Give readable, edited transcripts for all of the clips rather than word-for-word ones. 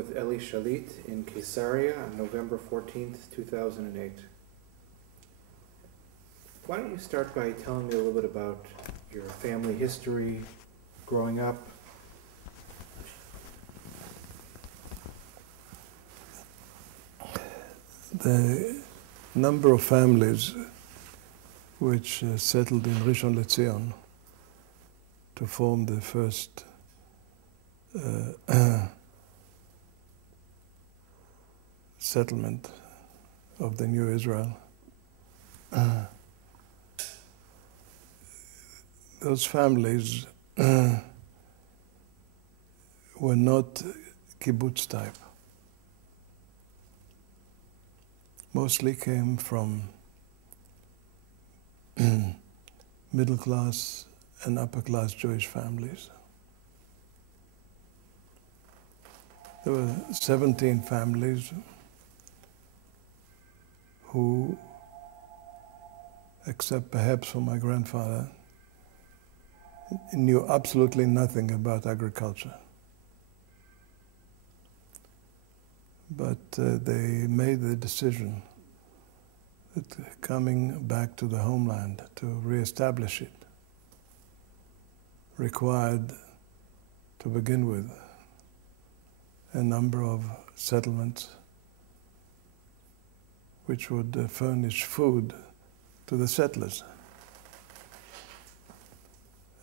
With Elie Schalit in Caesarea on November 14th, 2008. Why don't you start by telling me a little bit about your family history, growing up? The number of families which settled in Rishon LeZion to form the first settlement of the new Israel. Those families were not kibbutz type. Mostly came from middle class and upper class Jewish families. There were 17 families who, except perhaps for my grandfather, knew absolutely nothing about agriculture. But they made the decision that coming back to the homeland to reestablish it required, to begin with, a number of settlements which would furnish food to the settlers.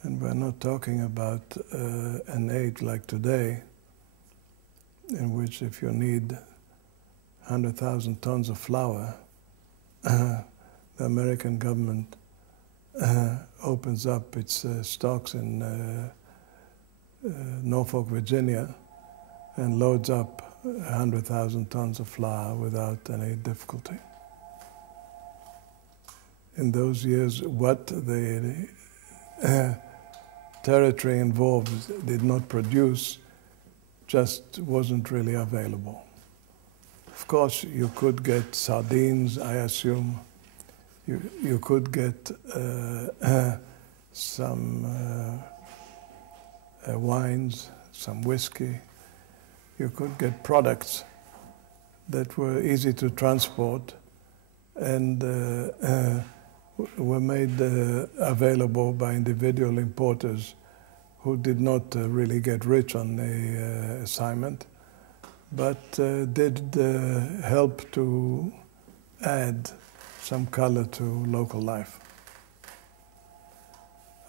And we're not talking about an age like today, in which if you need 100,000 tons of flour, the American government opens up its stocks in Norfolk, Virginia, and loads up 100,000 tons of flour without any difficulty. In those years, what the territory involved did not produce just wasn't really available. Of course, you could get sardines, I assume. You could get some wines, some whiskey. You could get products that were easy to transport and were made available by individual importers who did not really get rich on the assignment, but did help to add some color to local life.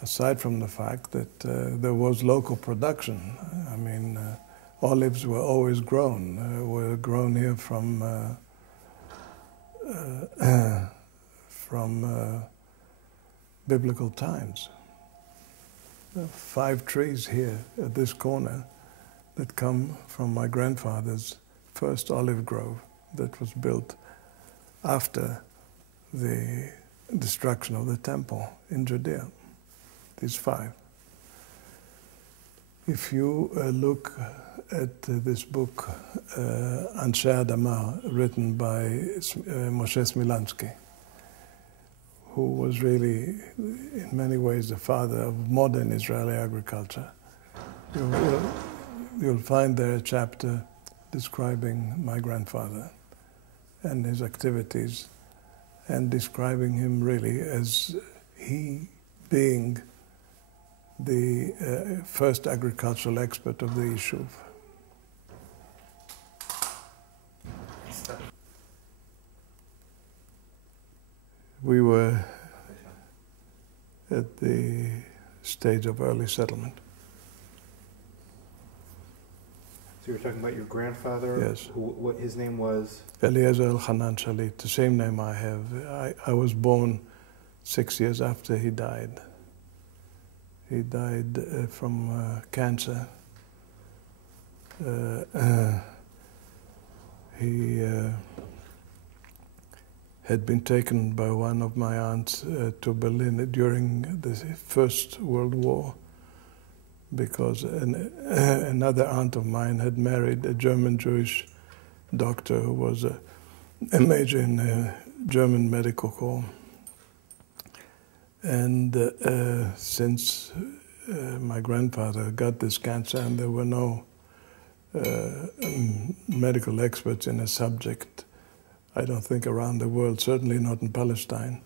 Aside from the fact that there was local production. I mean, olives were always grown. Were grown here from biblical times. 5 trees here at this corner that come from my grandfather's first olive grove that was built after the destruction of the temple in Judea. These 5. If you look at this book, Anshe Adama, written by Moshe Smilansky, who was really, in many ways, the father of modern Israeli agriculture, you'll find there a chapter describing my grandfather and his activities, and describing him really as he being the first agricultural expert of the Yishuv. We were at the stage of early settlement. So you were talking about your grandfather? Yes. What his name was? Eliezer Elchanan Schalit, the same name I have. I was born 6 years after he died. He died from cancer. He had been taken by one of my aunts to Berlin during the First World War, because another aunt of mine had married a German Jewish doctor who was a major in the German medical corps. And since my grandfather got this cancer and there were no medical experts in a subject, I don't think around the world, certainly not in Palestine.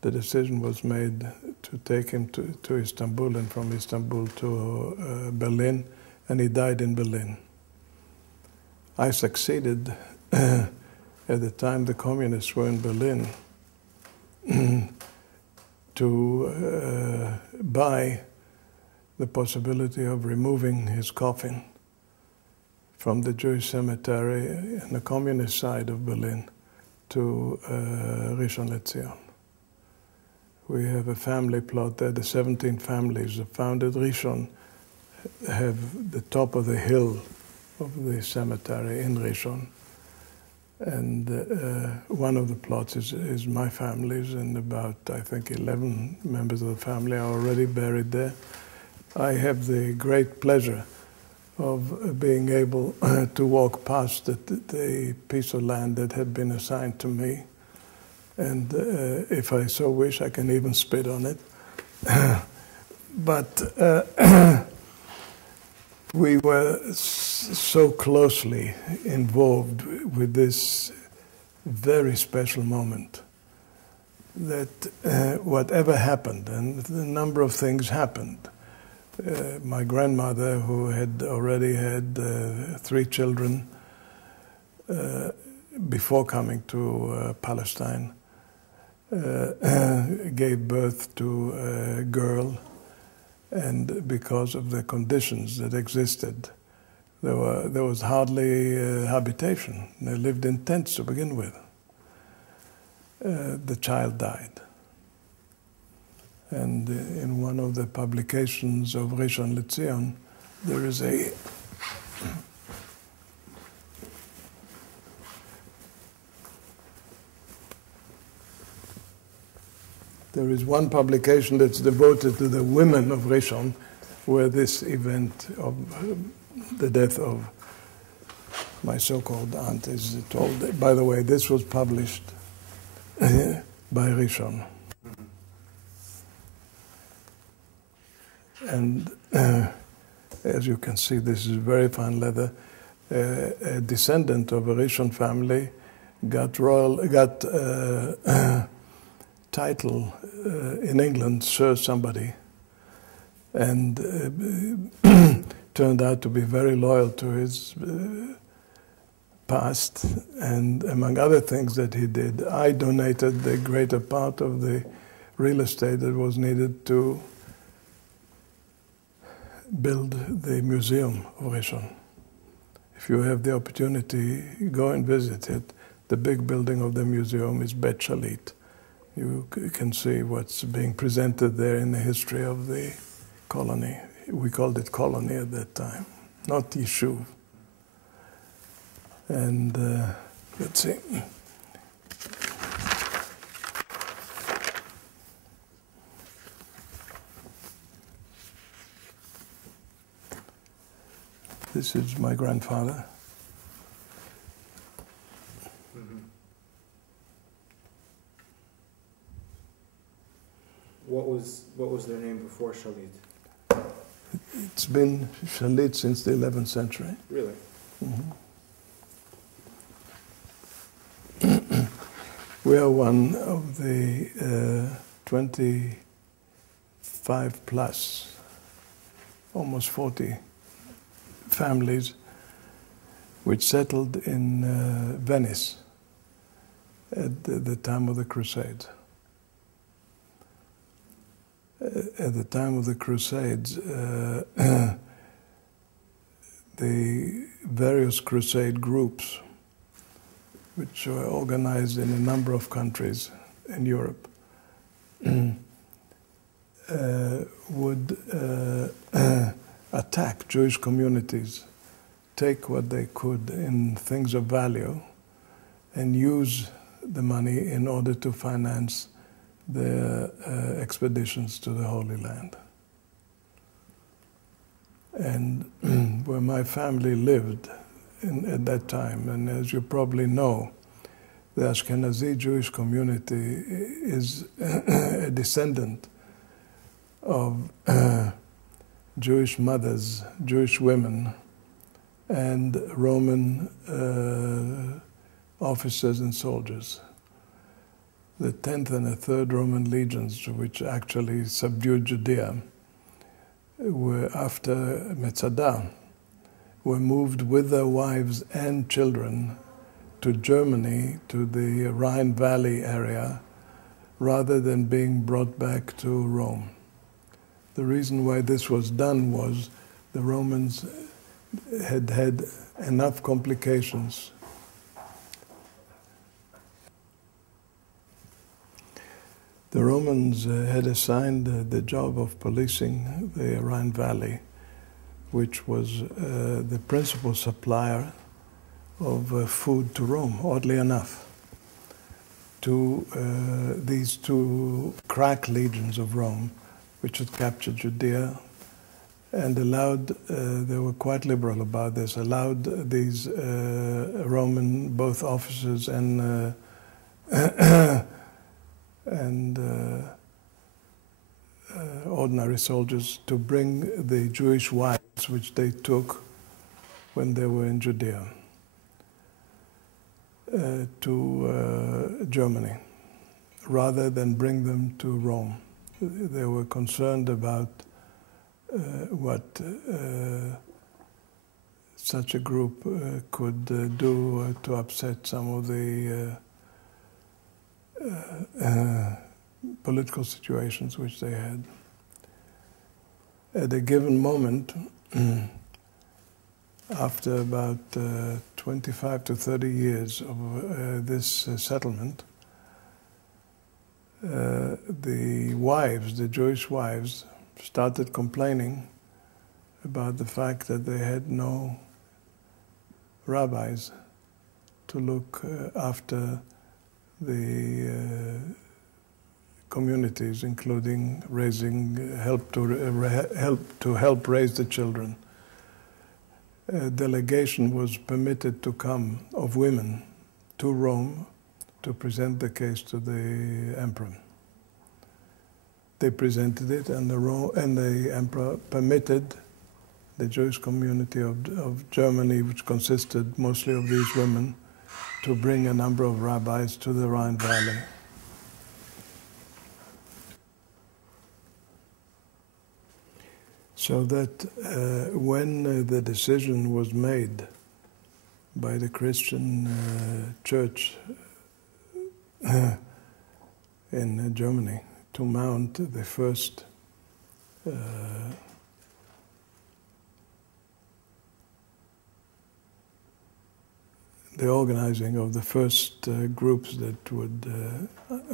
The decision was made to take him to Istanbul, and from Istanbul to Berlin, and he died in Berlin. I succeeded at the time the communists were in Berlin to buy the possibility of removing his coffin from the Jewish cemetery in the communist side of Berlin to Rishon LeZion. We have a family plot there. The 17 families that founded Rishon have the top of the hill of the cemetery in Rishon. And one of the plots is my family's, and about, I think, 11 members of the family are already buried there. I have the great pleasure of being able to walk past the piece of land that had been assigned to me. And if I so wish, I can even spit on it. But we were so closely involved with this very special moment that whatever happened, and a number of things happened. My grandmother, who had already had 3 children before coming to Palestine, gave birth to a girl, and because of the conditions that existed, there was hardly habitation. They lived in tents to begin with. The child died. And in one of the publications of Rishon LeZion, there is one publication that's devoted to the women of Rishon, where this event of the death of my so-called aunt is told. By the way, this was published by Rishon. And as you can see, this is very fine leather. A descendant of a Rishon family got title in England, Sir somebody, and turned out to be very loyal to his past. And among other things that he did, I donated the greater part of the real estate that was needed to build the museum of Rishon. If you have the opportunity, go and visit it. The big building of the museum is Bet Schalit. You can see what's being presented there in the history of the colony. We called it colony at that time, not Yishuv. And let's see. This is my grandfather. Mm-hmm. What was their name before Schalit? It's been Schalit since the 11th century. Really? Mm-hmm. We are one of the 25 plus, almost 40 families which settled in Venice at the time of the Crusades. At the time of the Crusades, the various crusade groups, which were organized in a number of countries in Europe, would attack Jewish communities, take what they could in things of value, and use the money in order to finance their expeditions to the Holy Land. And where my family lived at that time, and as you probably know, the Ashkenazi Jewish community is a descendant of Jewish mothers, Jewish women, and Roman officers and soldiers. The 10th and the 3rd Roman legions, which actually subdued Judea, were after Metzadah, were moved with their wives and children to Germany, to the Rhine Valley area, rather than being brought back to Rome. The reason why this was done was the Romans had had enough complications. The Romans had assigned the job of policing the Rhine Valley, which was the principal supplier of food to Rome, oddly enough, to these two crack legions of Rome, which had captured Judea and allowed, they were quite liberal about this, allowed these Roman, both officers and ordinary soldiers to bring the Jewish wives which they took when they were in Judea to Germany, rather than bring them to Rome. They were concerned about what such a group could do to upset some of the political situations which they had. At a given moment, after about 25 to 30 years of this settlement, the wives, the Jewish wives, started complaining about the fact that they had no rabbis to look after the communities, including help raise the children. A delegation was permitted to come of women to Rome to present the case to the emperor. They presented it, and the emperor permitted the Jewish community of Germany, which consisted mostly of these women, to bring a number of rabbis to the Rhine Valley. So that when the decision was made by the Christian church in Germany to mount the first the organizing of the first groups that would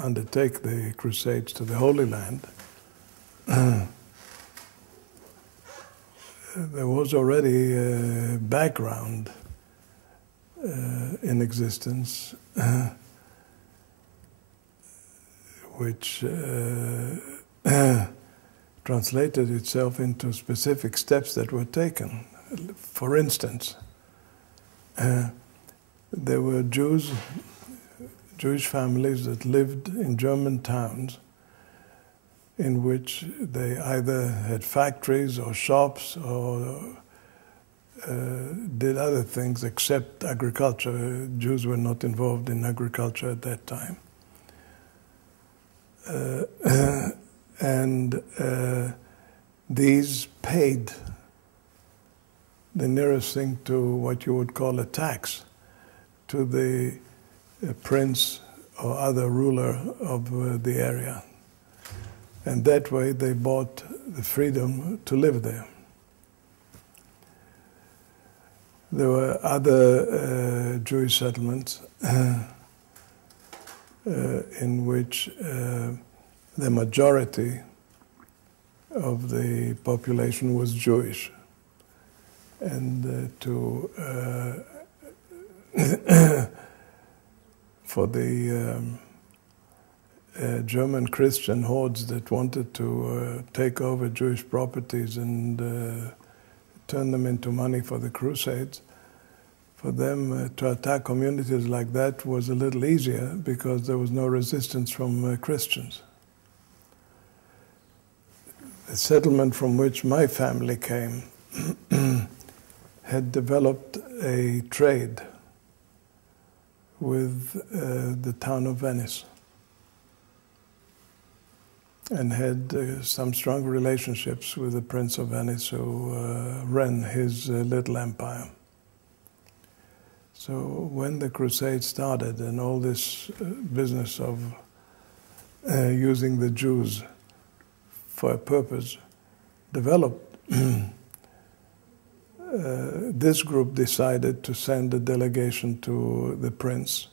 undertake the crusades to the Holy Land, there was already a background in existence which translated itself into specific steps that were taken. For instance, there were Jewish families that lived in German towns in which they either had factories or shops or did other things except agriculture. Jews were not involved in agriculture at that time. And these paid the nearest thing to what you would call a tax to the prince or other ruler of the area. And that way they bought the freedom to live there. There were other Jewish settlements in which the majority of the population was Jewish. And for the German Christian hordes that wanted to take over Jewish properties and turn them into money for the Crusades, for them to attack communities like that was a little easier because there was no resistance from Christians. The settlement from which my family came had developed a trade with the town of Venice and had some strong relationships with the Prince of Venice who ran his little empire. So when the crusade started and all this business of using the Jews for a purpose developed, this group decided to send a delegation to the prince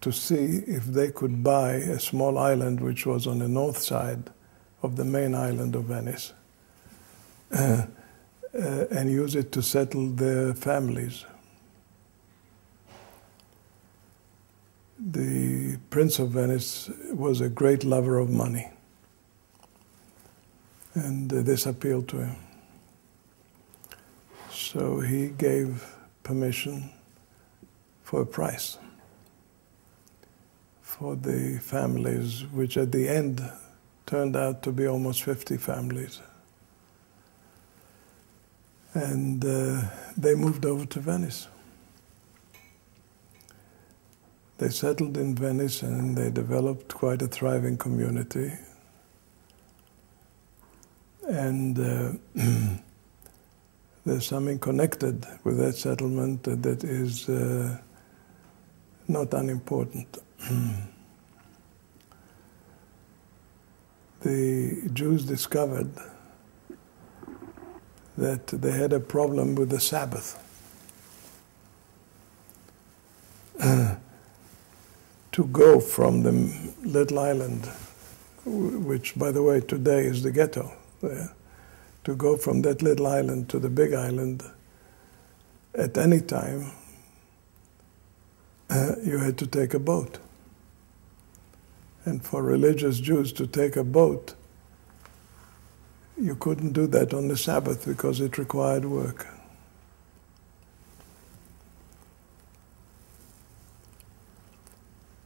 to see if they could buy a small island which was on the north side of the main island of Venice and use it to settle their families. The Prince of Venice was a great lover of money, and this appealed to him. So he gave permission for a price for the families, which at the end turned out to be almost 50 families. And they moved over to Venice. They settled in Venice and they developed quite a thriving community. And there's something connected with that settlement that is not unimportant. The Jews discovered that they had a problem with the Sabbath. To go from the little island, which, by the way, today is the ghetto there, to go from that little island to the big island at any time, you had to take a boat. And for religious Jews to take a boat, you couldn't do that on the Sabbath because it required work.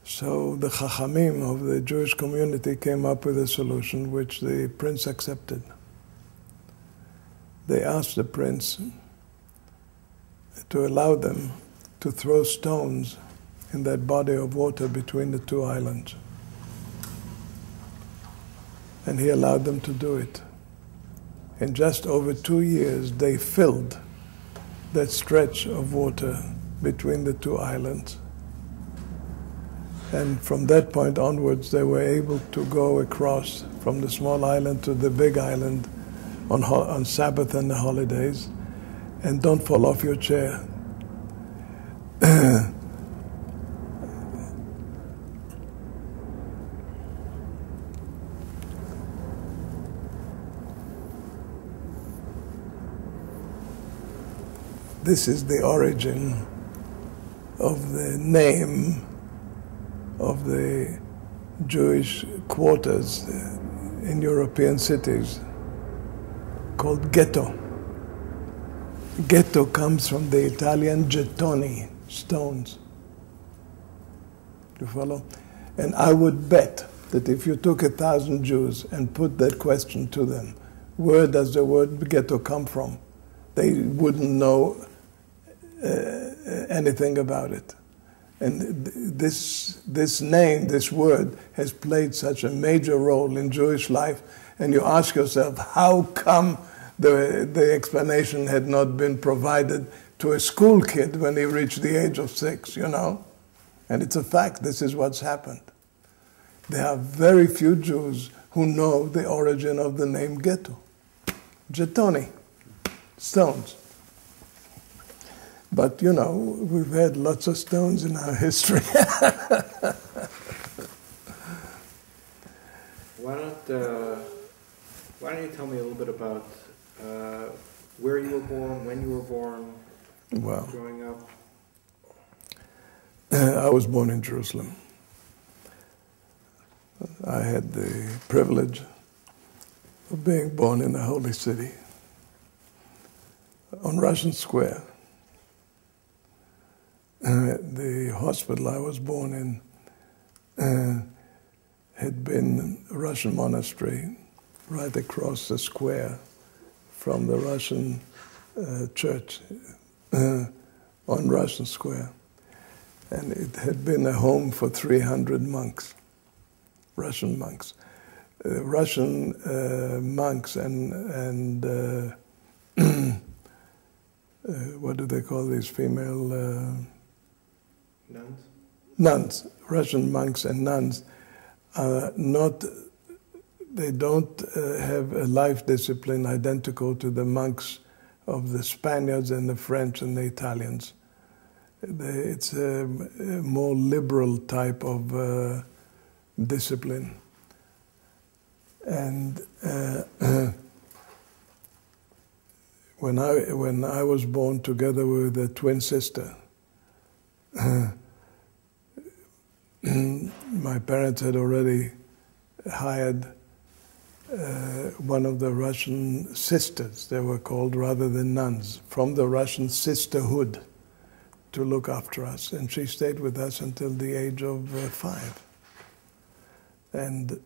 So the Chachamim of the Jewish community came up with a solution which the prince accepted. They asked the prince to allow them to throw stones in that body of water between the two islands. And he allowed them to do it. In just over 2 years, they filled that stretch of water between the two islands. And from that point onwards, they were able to go across from the small island to the big island on Sabbath and the holidays. And don't fall off your chair. This is the origin of the name of the Jewish quarters in European cities, called ghetto. Ghetto comes from the Italian gettoni, stones. You follow? And I would bet that if you took 1,000 Jews and put that question to them, where does the word ghetto come from? They wouldn't know anything about it. And this name, this word, has played such a major role in Jewish life. And you ask yourself, how come the explanation had not been provided to a school kid when he reached the age of 6, you know? And it's a fact, this is what's happened. There are very few Jews who know the origin of the name ghetto. Gettoni, stones. But, you know, we've had lots of stones in our history. Why don't you tell me a little bit about where you were born, when you were born, Well, growing up? I was born in Jerusalem. I had the privilege of being born in the Holy City, on Russian Square. The hospital I was born in had been a Russian monastery right across the square from the Russian church on Russian Square. And it had been a home for 300 monks, Russian monks. Russian monks and what do they call these female? Nuns? Nuns. Russian monks and nuns are not, they don't have a life discipline identical to the monks of the Spaniards and the French and the Italians. It's a more liberal type of discipline. And when I was born together with a twin sister, my parents had already hired one of the Russian sisters, they were called, rather than nuns, from the Russian sisterhood to look after us. And she stayed with us until the age of 5. And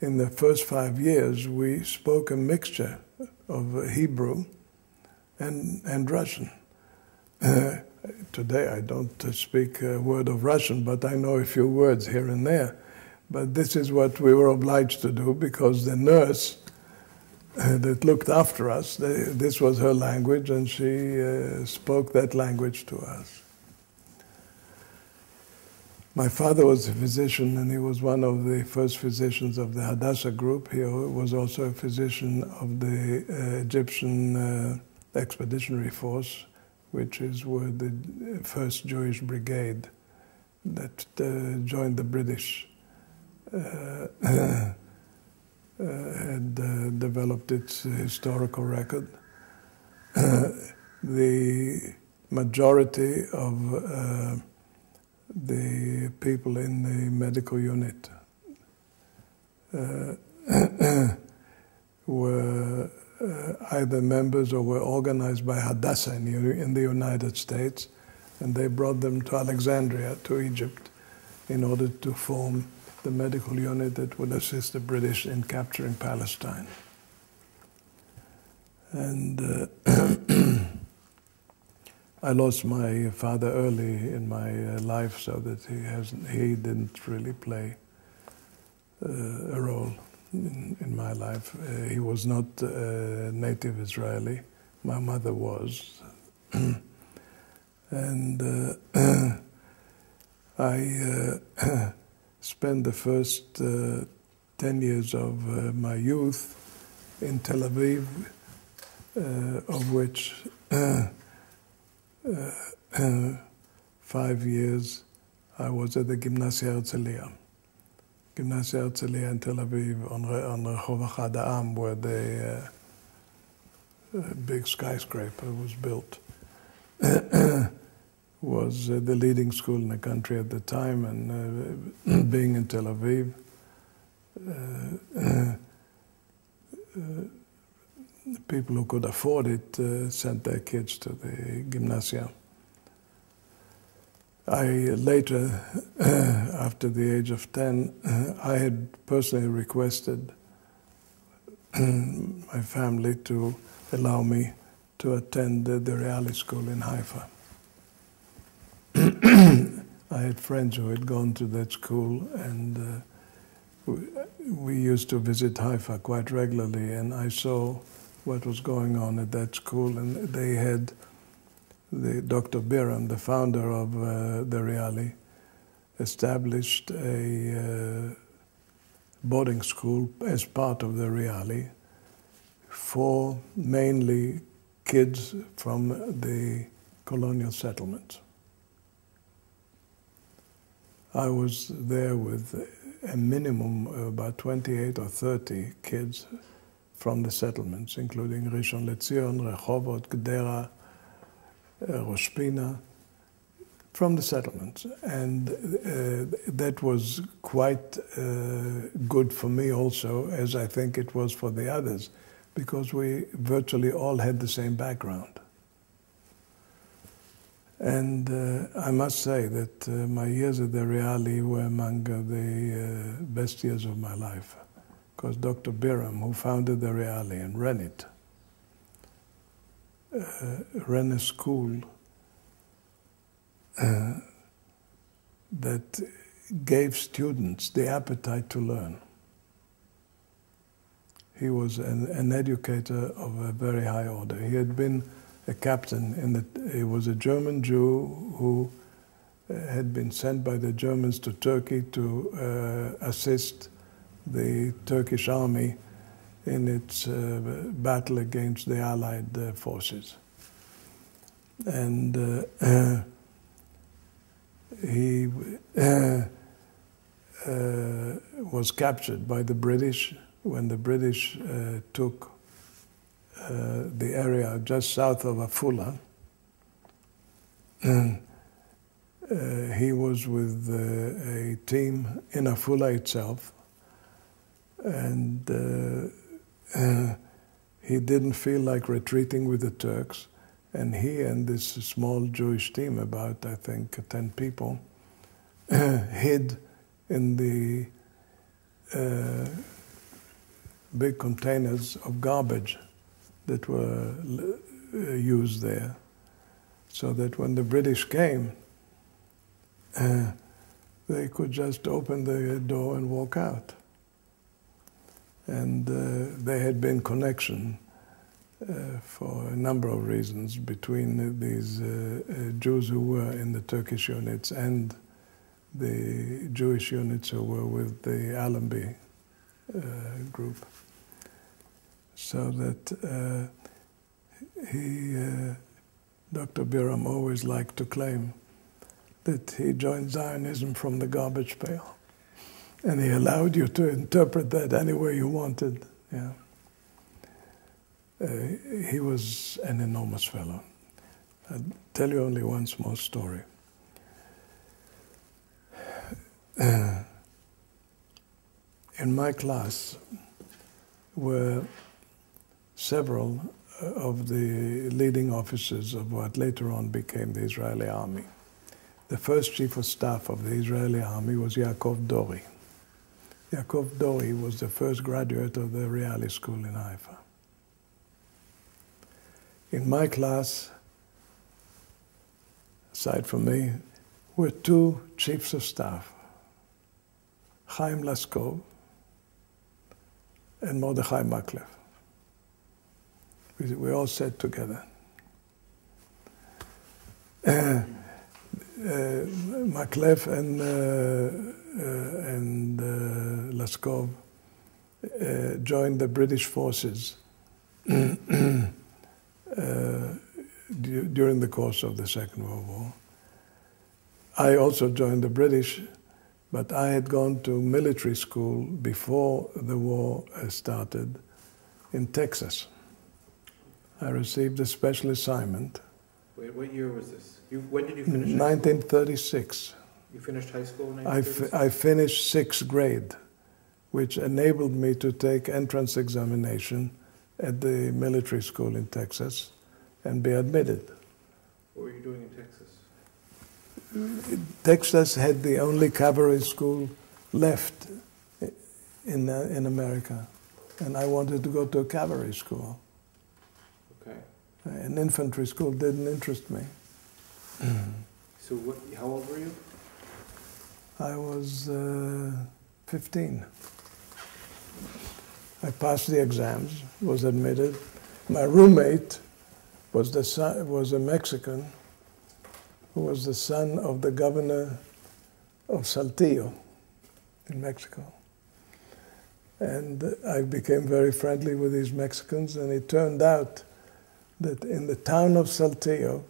in the first 5 years, we spoke a mixture of Hebrew and Russian. Today I don't speak a word of Russian, but I know a few words here and there. But this is what we were obliged to do because the nurse that looked after us, this was her language, and she spoke that language to us. My father was a physician, and he was one of the first physicians of the Hadassah group. He was also a physician of the Egyptian Expeditionary Force, which were the first Jewish brigade that joined the British. Had developed its historical record. The majority of the people in the medical unit were either members or were organized by Hadassah in the United States, and they brought them to Alexandria, to Egypt, in order to form the medical unit that would assist the British in capturing Palestine. And I lost my father early in my life, so that he didn't really play a role in my life. He was not a native Israeli. My mother was. And I spent the first 10 years of my youth in Tel Aviv, of which 5 years I was at the Gymnasia Herzliya. Gymnasia Herzliya in Tel Aviv on Rehov Achad Ha'am, where the big skyscraper was built. Was the leading school in the country at the time, and being in Tel Aviv, people who could afford it sent their kids to the gymnasia. I later, after the age of 10, I had personally requested my family to allow me to attend the Reali school in Haifa. I had friends who had gone to that school, and we used to visit Haifa quite regularly, and I saw what was going on at that school, and they had Dr. Biram, the founder of the Reali, established a boarding school as part of the Reali for mainly kids from the colonial settlements. I was there with a minimum of about 28 or 30 kids from the settlements, including Rishon LeZion, Rehovot, Gdera, Rosh Pina, from the settlements. And that was quite good for me also, as I think it was for the others, because we virtually all had the same background. And I must say that my years at the Reali were among the best years of my life, because Dr. Biram, who founded the Reali and ran it, ran a school that gave students the appetite to learn. He was an educator of a very high order. He had been a captain he was a German Jew who had been sent by the Germans to Turkey to assist the Turkish army in its battle against the Allied forces. And he was captured by the British when the British took the area just south of Afula. He was with a team in Afula itself, and he didn't feel like retreating with the Turks, and he and this small Jewish team, about I think 10 people, hid in the big containers of garbage that were used there, so that when the British came, they could just open the door and walk out. And there had been connection for a number of reasons between these Jews who were in the Turkish units and the Jewish units who were with the Allenby group. So that Dr. Biram always liked to claim that he joined Zionism from the garbage pail. And he allowed you to interpret that any way you wanted. Yeah. He was an enormous fellow. I'll tell you only one small story. In my class were several of the leading officers of what later on became the Israeli army. The first chief of staff of the Israeli army was Yaakov Dori. Yaakov Dori was the first graduate of the Reali school in Haifa. In my class, aside from me, were two chiefs of staff, Chaim Laskov and Mordechai Maklev. We all sat together. Maklev and Laskov joined the British forces during the course of the Second World War. I also joined the British, but I had gone to military school before the war started in Texas. I received a special assignment. Wait, what year was this? When did you finish? 1936. You finished high school in 1936? I finished 6th grade, which enabled me to take entrance examination at the military school in Texas and be admitted. What were you doing in Texas? Texas had the only cavalry school left in America, and I wanted to go to a cavalry school. Okay. An infantry school didn't interest me. So how old were you? I was 15. I passed the exams, was admitted. My roommate was a Mexican who was the son of the governor of Saltillo in Mexico. And I became very friendly with these Mexicans, and it turned out that in the town of Saltillo,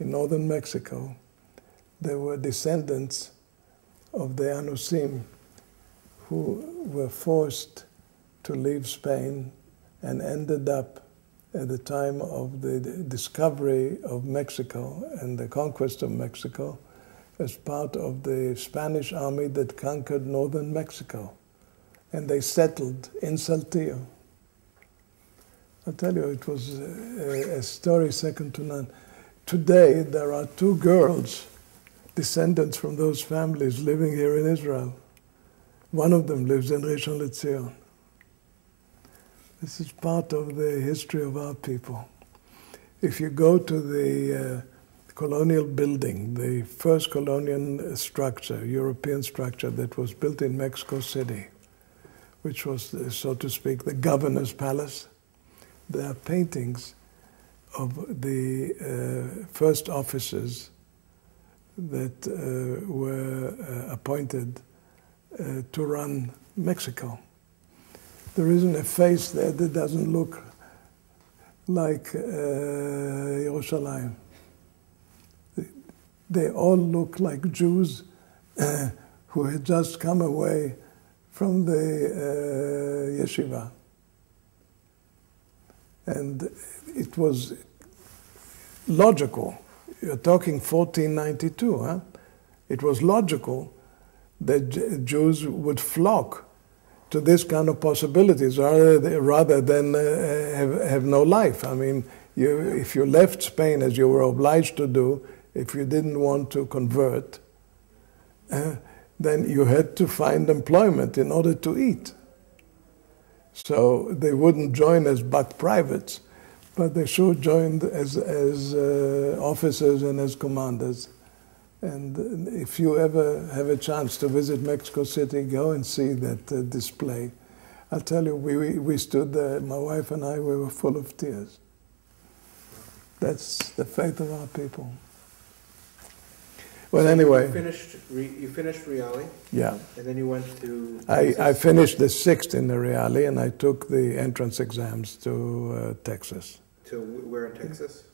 in northern Mexico, there were descendants of the Anusim who were forced to leave Spain and ended up at the time of the discovery of Mexico and the conquest of Mexico as part of the Spanish army that conquered northern Mexico. And they settled in Saltillo. I'll tell you, it was a story second to none. Today, there are 2 girls, descendants from those families, living here in Israel. One of them lives in Rishon LeZion. This is part of the history of our people. if you go to the colonial building, the first colonial structure, European structure that was built in Mexico City, which was, so to speak, the governor's palace, there are paintings of the first officers that were appointed to run Mexico. There isn't a face there that doesn't look like Yerushalayim. They all look like Jews who had just come away from the yeshiva. And it was logical. You're talking 1492, huh? It was logical that Jews would flock to this kind of possibilities rather than have no life. I mean, if you left Spain, as you were obliged to do, if you didn't want to convert, then you had to find employment in order to eat. So they wouldn't join as buck privates, but they sure joined as officers and as commanders. And if you ever have a chance to visit Mexico City, go and see that display. I'll tell you, we stood there, my wife and I, we were full of tears. That's the faith of our people. Well, so anyway. You finished Reale? Yeah. And then you went to... I finished the 6th in the Reale, and I took the entrance exams to Texas. To where in Texas?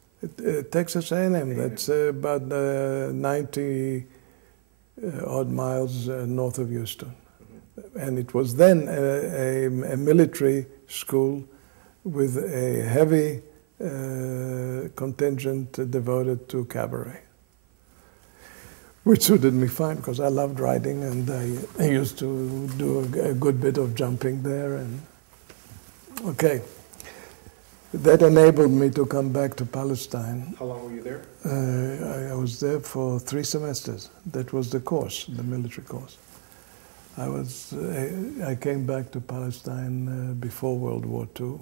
Texas A&M. That's about 90 odd miles north of Houston. Mm-hmm. And it was then a military school with a heavy contingent devoted to cavalry, which suited me fine because I loved riding, and I used to do a good bit of jumping there. And okay. That enabled me to come back to Palestine. How long were you there? I was there for 3 semesters. That was the course, the military course. I came back to Palestine before World War II.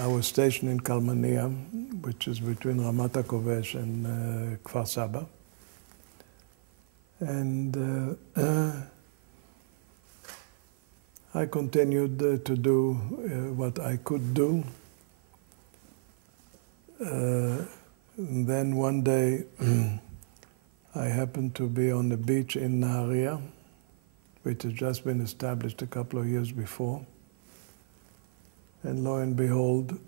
I was stationed in Kalmania, which is between Ramat HaKovesh and Kfar Saba. And I continued to do what I could do. And then one day, I happened to be on the beach in Nahariya, which had just been established a couple of years before. And lo and behold,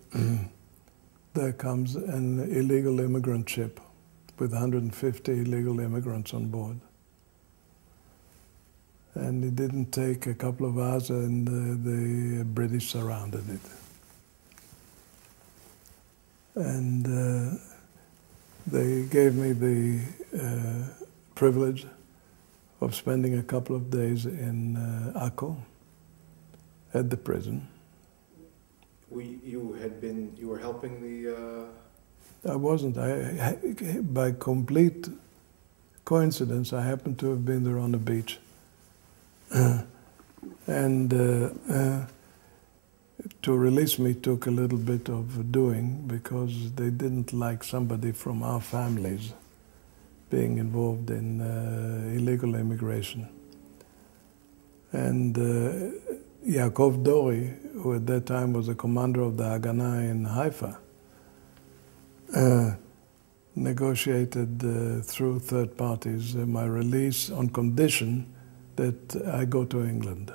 there comes an illegal immigrant ship with 150 illegal immigrants on board. And it didn't take a couple of hours, and the British surrounded it. And they gave me the privilege of spending a couple of days in Akko at the prison. You were helping the... I wasn't. By complete coincidence, I happened to have been there on the beach. And to release me took a little bit of doing, because they didn't like somebody from our families being involved in illegal immigration. And Yaakov Dori, who at that time was the commander of the Haganah in Haifa, negotiated through third parties my release on condition that I go to England.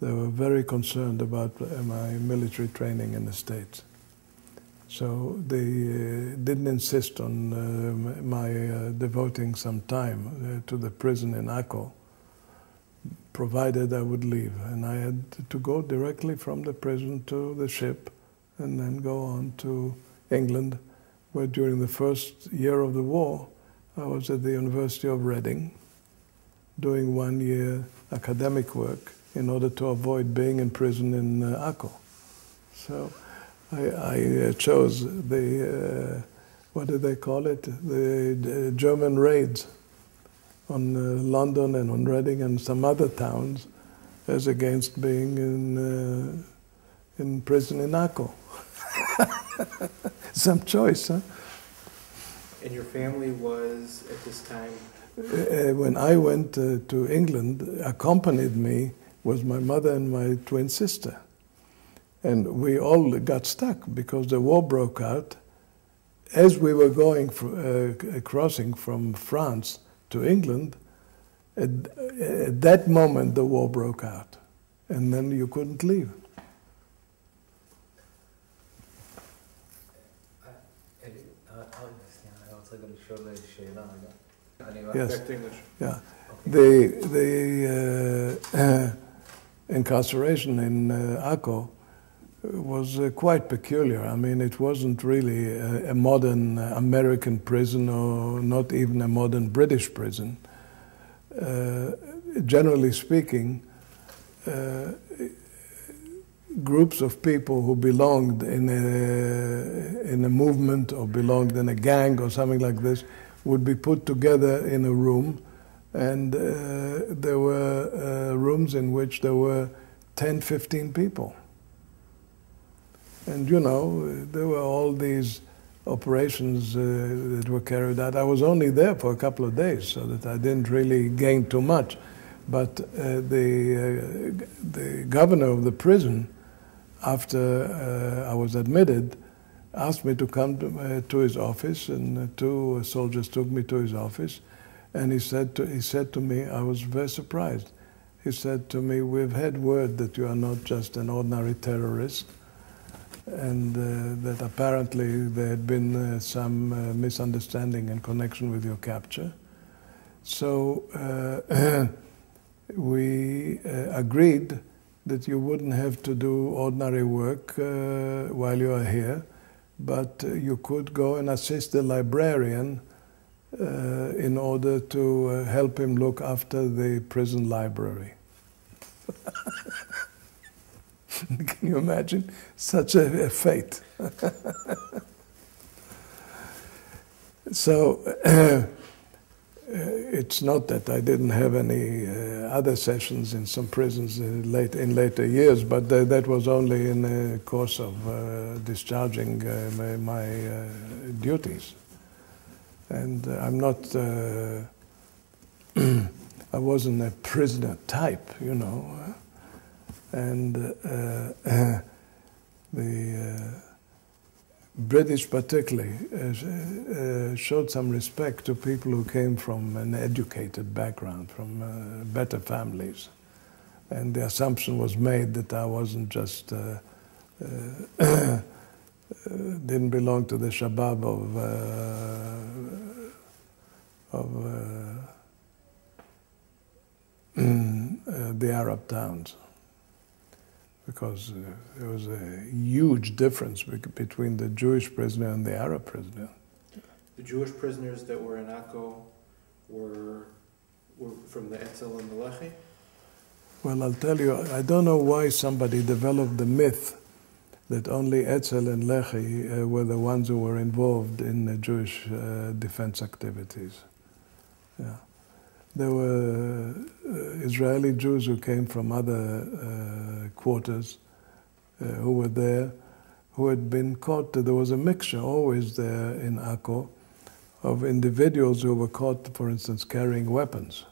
They were very concerned about my military training in the States. So they didn't insist on my devoting some time to the prison in Akko, provided I would leave. And I had to go directly from the prison to the ship and then go on to England, where during the first year of the war, I was at the University of Reading, doing 1 year academic work in order to avoid being in prison in Akko. So I chose the, what do they call it? The German raids on London and on Reading and some other towns as against being in prison in Akko. Some choice, huh? And your family was, at this time? When I went to England, accompanied me was my mother and my twin sister. And we all got stuck because the war broke out. As we were going, crossing from France to England, at that moment the war broke out. And then you couldn't leave. Yes. Yeah. The incarceration in Akko was quite peculiar. I mean, it wasn't really a modern American prison or not even a modern British prison. Generally speaking, groups of people who belonged in a movement or belonged in a gang or something like this would be put together in a room, and there were rooms in which there were 10, 15 people. And you know, there were all these operations that were carried out. I was only there for a couple of days, so that I didn't really gain too much. But the governor of the prison, after I was admitted, asked me to come to his office, and two soldiers took me to his office, and he said to me, I was very surprised. He said to me, "We've had word that you are not just an ordinary terrorist, and that apparently there had been some misunderstanding in connection with your capture. So we agreed that you wouldn't have to do ordinary work while you are here, but you could go and assist the librarian in order to help him look after the prison library." Can you imagine such a fate? So it's not that I didn't have any other sessions in some prisons in later years, but that was only in the course of discharging my duties. And I'm not, I wasn't a prisoner type, you know. And the British particularly showed some respect to people who came from an educated background, from better families. And the assumption was made that I wasn't just, didn't belong to the shabab of the Arab towns. Because there was a huge difference between the Jewish prisoner and the Arab prisoner. The Jewish prisoners that were in Akko were from the Etzel and the Lehi? Well, I'll tell you, I don't know why somebody developed the myth that only Etzel and Lehi were the ones who were involved in the Jewish defense activities. Yeah. There were Israeli Jews who came from other quarters who were there, who had been caught. There was a mixture always there in Akko of individuals who were caught, for instance, carrying weapons,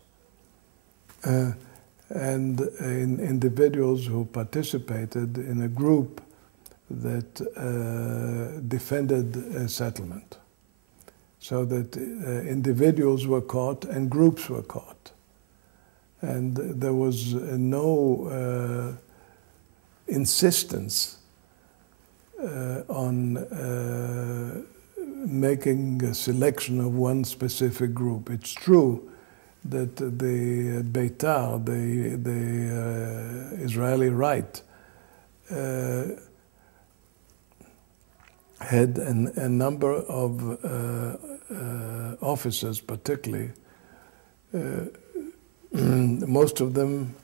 and in individuals who participated in a group that defended a settlement. So that individuals were caught and groups were caught. And there was no insistence on making a selection of one specific group. It's true that the Beitar, the Israeli right, had a number of officers, particularly, most of them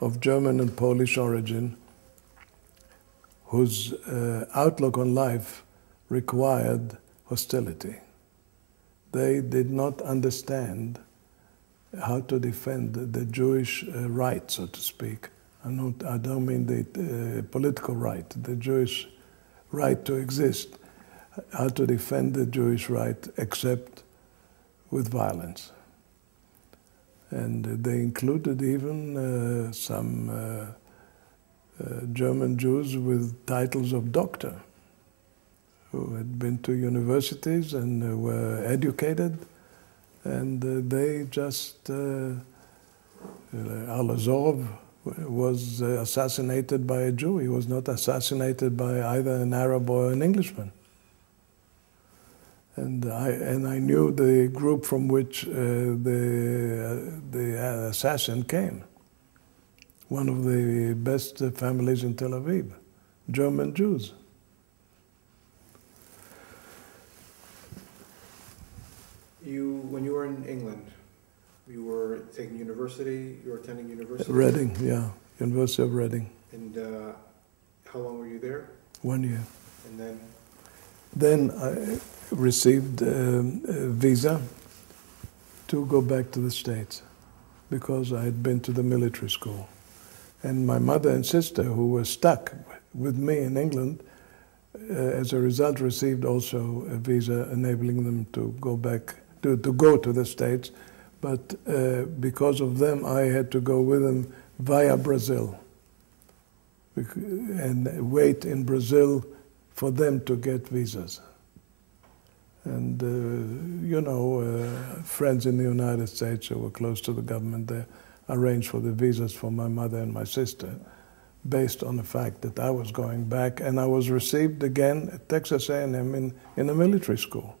of German and Polish origin, whose outlook on life required hostility. They did not understand how to defend the Jewish right, so to speak. I don't mean the political right, the Jewish right to exist. how to defend the Jewish right except with violence. And they included even some German Jews with titles of doctor who had been to universities and were educated, and they just, Arlozorov was assassinated by a Jew. He was not assassinated by either an Arab or an Englishman. And I knew the group from which the assassin came. One of the best families in Tel Aviv, German Jews. When you were in England, you were taking university, you were attending university? Reading, yeah, University of Reading. And how long were you there? 1 year. And then? Then I received a visa to go back to the States because I had been to the military school. And my mother and sister, who were stuck with me in England, as a result received also a visa enabling them to go back, to go to the States. But because of them, I had to go with them via Brazil and wait in Brazil for them to get visas. And, friends in the United States who were close to the government there arranged for the visas for my mother and my sister based on the fact that I was going back, and I was received again at Texas A&M in a military school.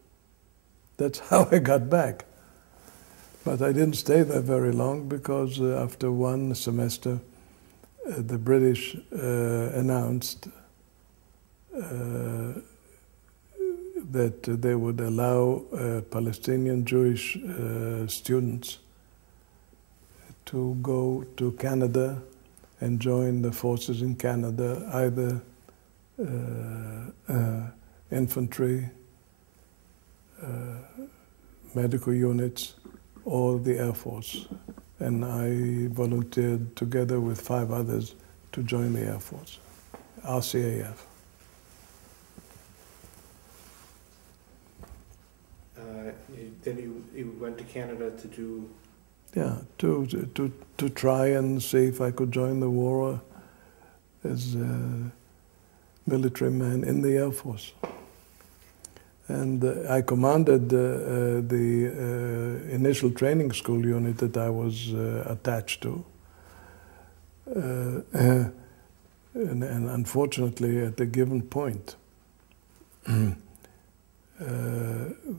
That's how I got back. But I didn't stay there very long because after one semester, the British announced that they would allow Palestinian Jewish students to go to Canada and join the forces in Canada, either infantry, medical units, or the Air Force. And I volunteered together with 5 others to join the Air Force, RCAF. Then you went to Canada to do... Yeah, to try and see if I could join the war as a military man in the Air Force. And I commanded the initial training school unit that I was attached to. And unfortunately, at a given point, there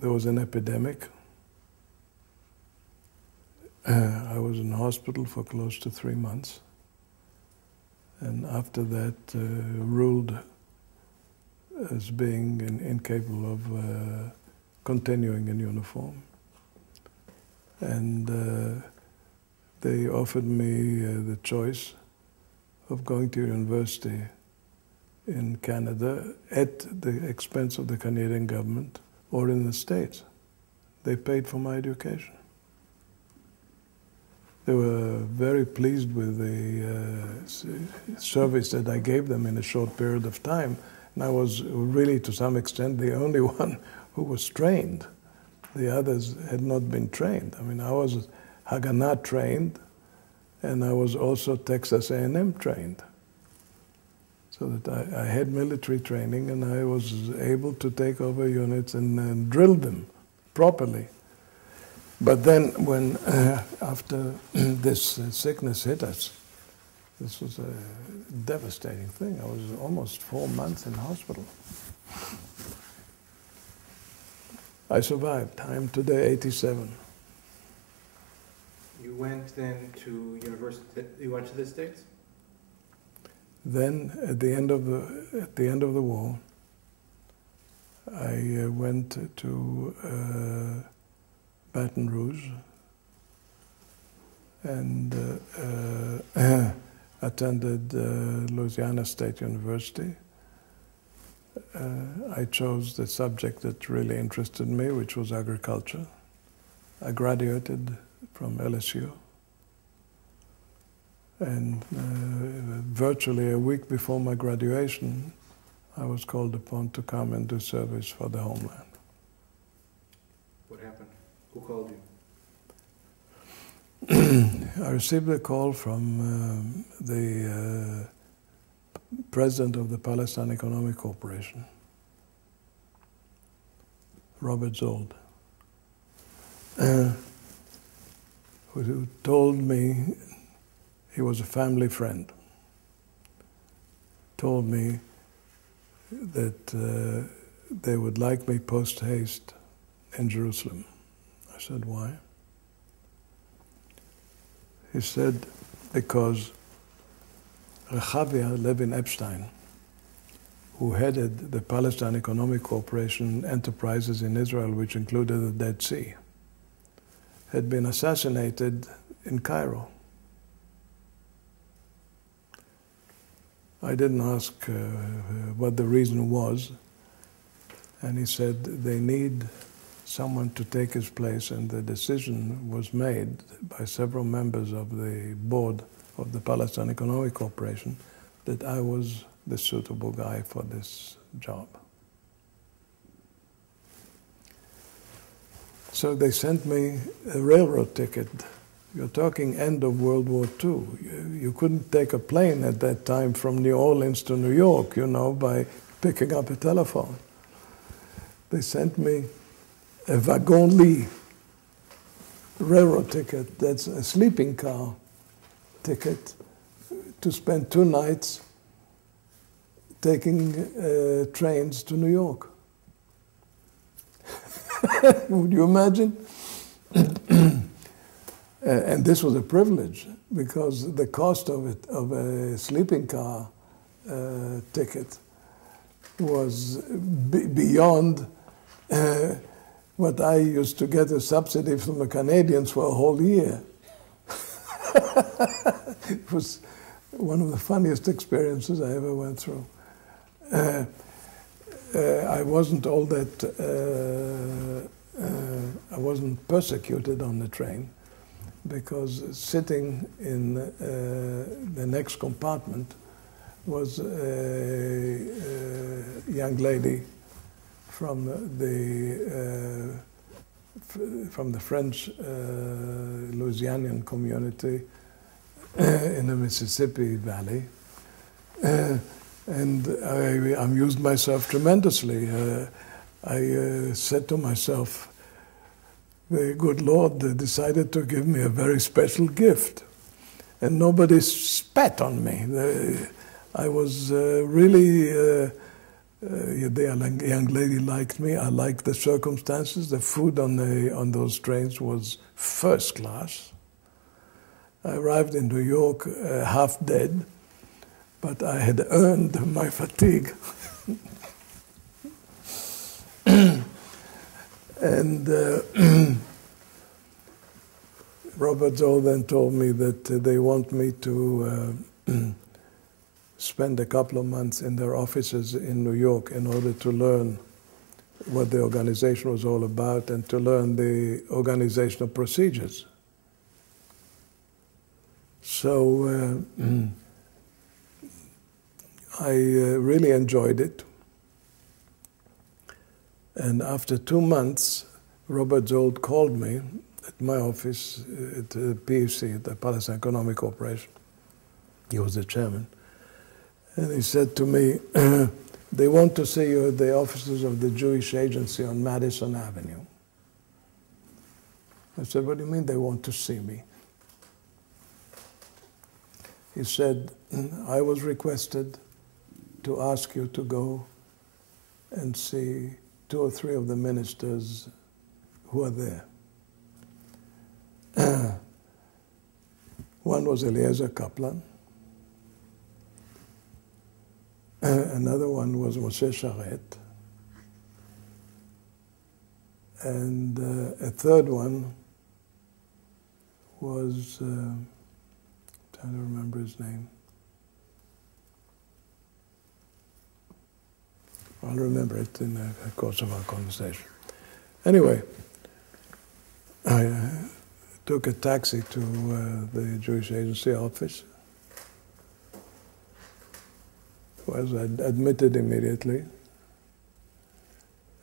was an epidemic. I was in hospital for close to 3 months. And after that, ruled as being incapable of continuing in uniform. And they offered me the choice of going to university in Canada at the expense of the Canadian government or in the States. They paid for my education. They were very pleased with the service that I gave them in a short period of time. And I was really, to some extent, the only one who was trained. The others had not been trained. I mean, I was Haganah trained, and I was also Texas A&M trained. So that I had military training, and I was able to take over units and drill them properly. But then when, after this sickness hit us, this was a devastating thing. I was almost 4 months in hospital. I survived. I am today 87. You went then to university, you went to the States? Then, at the end of the war, I went to Baton Rouge and attended Louisiana State University. I chose the subject that really interested me, which was agriculture. I graduated from LSU. And virtually a week before my graduation, I was called upon to come and do service for the homeland. What happened? Who called you? I received a call from the president of the Palestine Economic Corporation, Robert Zold, who told me, he was a family friend, told me that they would like me post haste in Jerusalem. I said, why? He said, because Rehavia Levin Epstein, who headed the Palestine Economic Corporation enterprises in Israel, which included the Dead Sea, had been assassinated in Cairo. I didn't ask what the reason was, and he said they need someone to take his place, and the decision was made by several members of the board of the Palestine Economic Corporation that I was the suitable guy for this job. So they sent me a railroad ticket. You're talking end of World War II. You couldn't take a plane at that time from New Orleans to New York, you know, by picking up a telephone. They sent me a wagon-lit railroad ticket, that's a sleeping car ticket, to spend 2 nights taking trains to New York. Would you imagine? And this was a privilege, because the cost of a sleeping car ticket was beyond what I used to get a subsidy from the Canadians for a whole year. It was one of the funniest experiences I ever went through. I wasn't all that, I wasn't persecuted on the train, because sitting in the next compartment was a young lady from the French Louisianian community in the Mississippi Valley, and I amused myself tremendously. I said to myself, the good Lord decided to give me a very special gift, and nobody spat on me. I was really. The young lady liked me. I liked the circumstances. The food on those trains was first class. I arrived in New York half dead, but I had earned my fatigue. And Robert Zoll then told me that they want me to spend a couple of months in their offices in New York in order to learn what the organization was all about and to learn the organizational procedures. So I really enjoyed it. And after 2 months, Robert Zold called me at my office at the PEC, at the Palestine Economic Corporation. He was the chairman. And he said to me, they want to see you at the offices of the Jewish Agency on Madison Avenue. I said, what do you mean they want to see me? He said, I was requested to ask you to go and see 2 or 3 of the ministers who are there. One was Eliezer Kaplan. Another one was Elie Schalit. And a third one was, trying to remember his name. I'll remember it in the course of our conversation. Anyway, I took a taxi to the Jewish Agency office. was admitted immediately.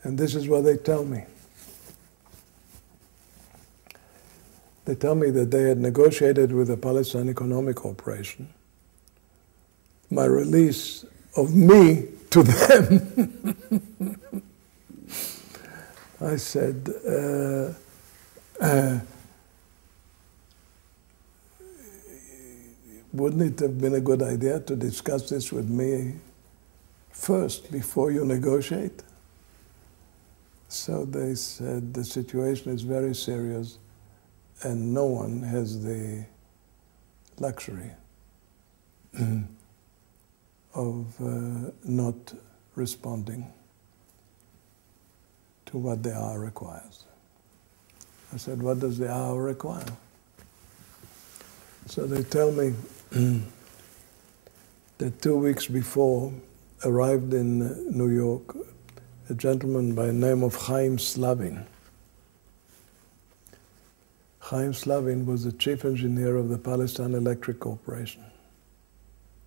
And this is what they tell me. They tell me that they had negotiated with the Palestine Economic Corporation my release of me to them. I said, wouldn't it have been a good idea to discuss this with me first before you negotiate? So they said the situation is very serious and no one has the luxury of not responding to what the hour requires. I said, what does the hour require? So they tell me that 2 weeks before arrived in New York a gentleman by the name of Chaim Slavin. Chaim Slavin was the chief engineer of the Palestine Electric Corporation,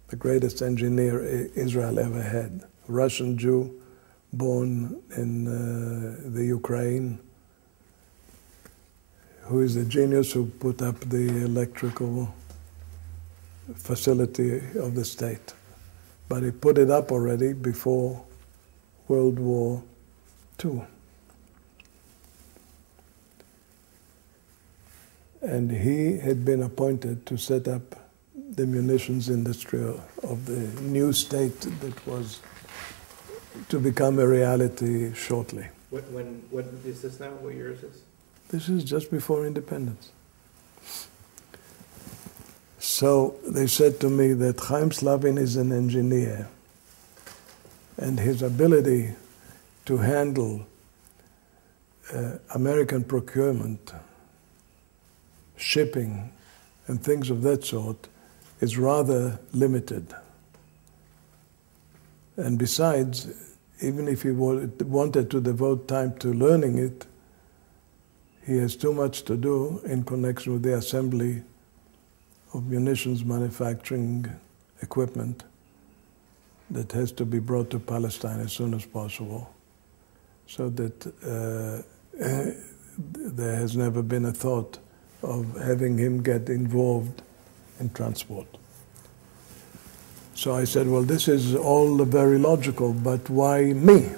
the greatest engineer Israel ever had. A Russian Jew born in the Ukraine, who is the genius who put up the electrical facility of the state. But he put it up already before World War II. And he had been appointed to set up the munitions industry of the new state that was to become a reality shortly. What is this now? What year is this? This is just before independence. So they said to me that Chaim Slavin is an engineer, and his ability to handle American procurement, shipping, and things of that sort is rather limited. And besides, even if he wanted to devote time to learning it, he has too much to do in connection with the assembly of munitions manufacturing equipment that has to be brought to Palestine as soon as possible, so that there has never been a thought of having him get involved in transport. So I said, well, this is all very logical, but why me?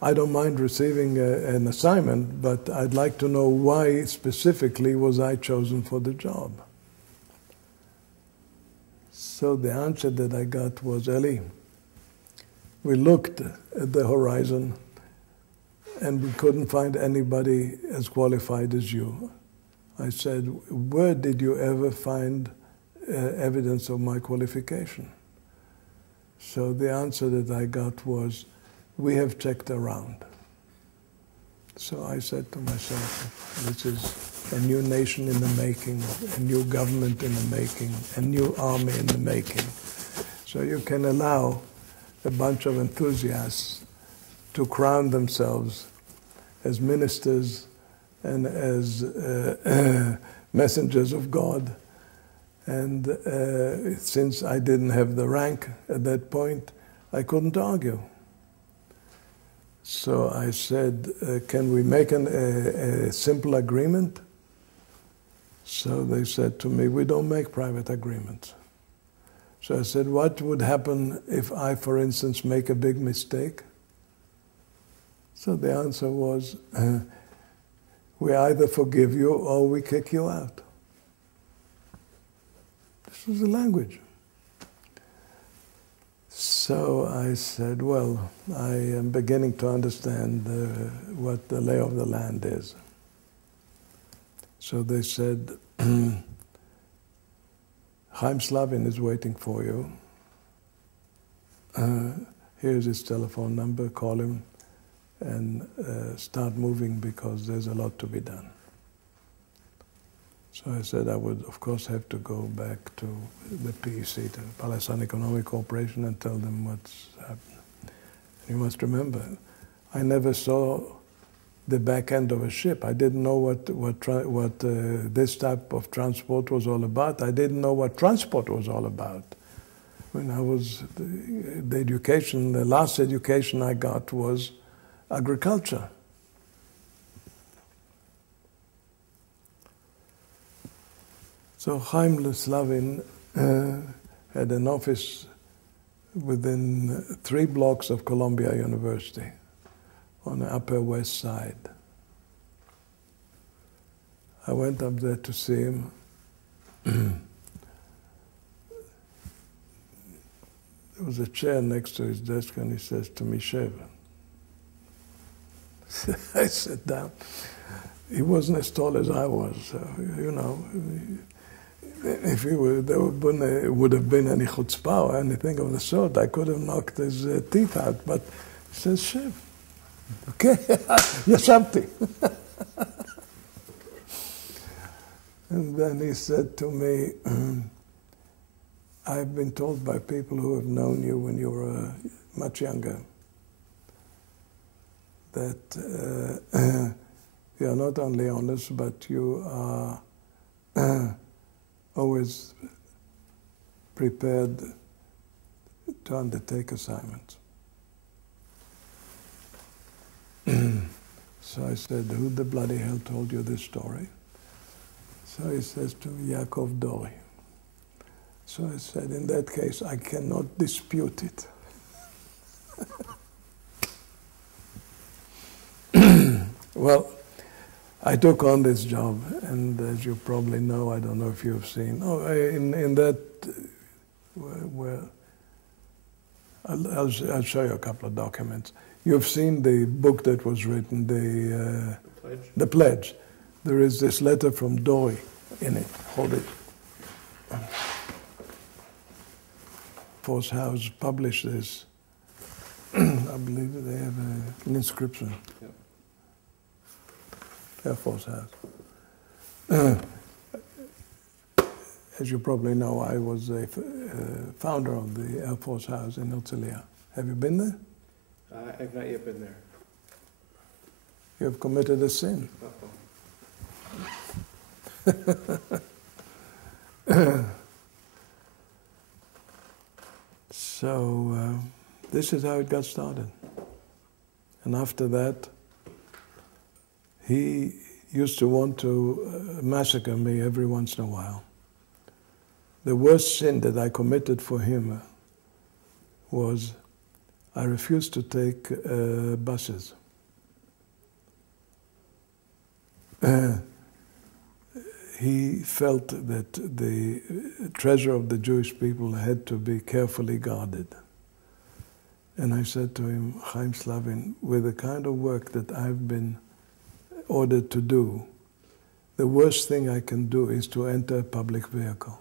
I don't mind receiving an assignment, but I'd like to know why specifically was I chosen for the job. So the answer that I got was, Elie, we looked at the horizon and we couldn't find anybody as qualified as you. I said, where did you ever find evidence of my qualification? So the answer that I got was, we have checked around. So I said to myself, this is a new nation in the making, a new government in the making, a new army in the making. So you can allow a bunch of enthusiasts to crown themselves as ministers and as messengers of God. And since I didn't have the rank at that point, I couldn't argue. So I said, can we make a simple agreement? So they said to me, we don't make private agreements. So I said, what would happen if I, for instance, make a big mistake? So the answer was, we either forgive you or we kick you out. This was the language. So I said, well, I am beginning to understand what the lay of the land is. So they said, Chaim Slavin is waiting for you. Here's his telephone number, call him and start moving because there's a lot to be done. So I said I would, of course, have to go back to the PEC, to the Palestine Economic Corporation, and tell them what's happened. You must remember, I never saw the back end of a ship. I didn't know what this type of transport was all about. I didn't know what transport was all about. When I was, the education, the last education I got was agriculture. So Chaim Slavin had an office within 3 blocks of Columbia University on the Upper West Side. I went up there to see him. There was a chair next to his desk, and he says to me, "Sheva." I sat down. He wasn't as tall as I was, so, you know. If he were, there would have been any chutzpah or anything of the sort, I could have knocked his teeth out. But he says, "Shev." Okay, yashavti. And then he said to me, "I've been told by people who have known you when you were much younger that you are not only honest, but you are always prepared to undertake assignments." So I said, "Who the bloody hell told you this story?" So he says to me, "Yaakov Dori." So I said, "In that case, I cannot dispute it." Well, I took on this job, and as you probably know, I don't know if you've seen, in that, well, I'll show you a couple of documents. You've seen the book that was written, the Pledge. There is this letter from Dori in it. Hold it. Force House published this. I believe they have an inscription. Yep. Air Force House. As you probably know, I was a founder of the Air Force House in Herzliya. Have you been there? I've not yet been there. You have committed a sin. So this is how it got started. And after that, he used to want to massacre me every once in a while. The worst sin that I committed for him was I refused to take buses. He felt that the treasure of the Jewish people had to be carefully guarded. And I said to him, "Chaim Slavin, with the kind of work that I've been ordered to do, the worst thing I can do is to enter a public vehicle."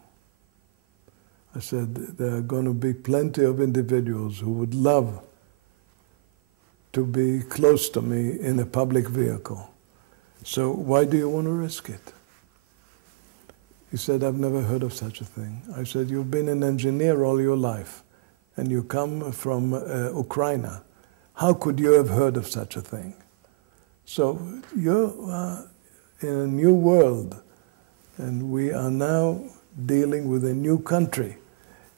I said, "There are going to be plenty of individuals who would love to be close to me in a public vehicle. So why do you want to risk it?" He said, "I've never heard of such a thing." I said, "You've been an engineer all your life, and you come from Ukraine. How could you have heard of such a thing? So you're in a new world, and we are now dealing with a new country.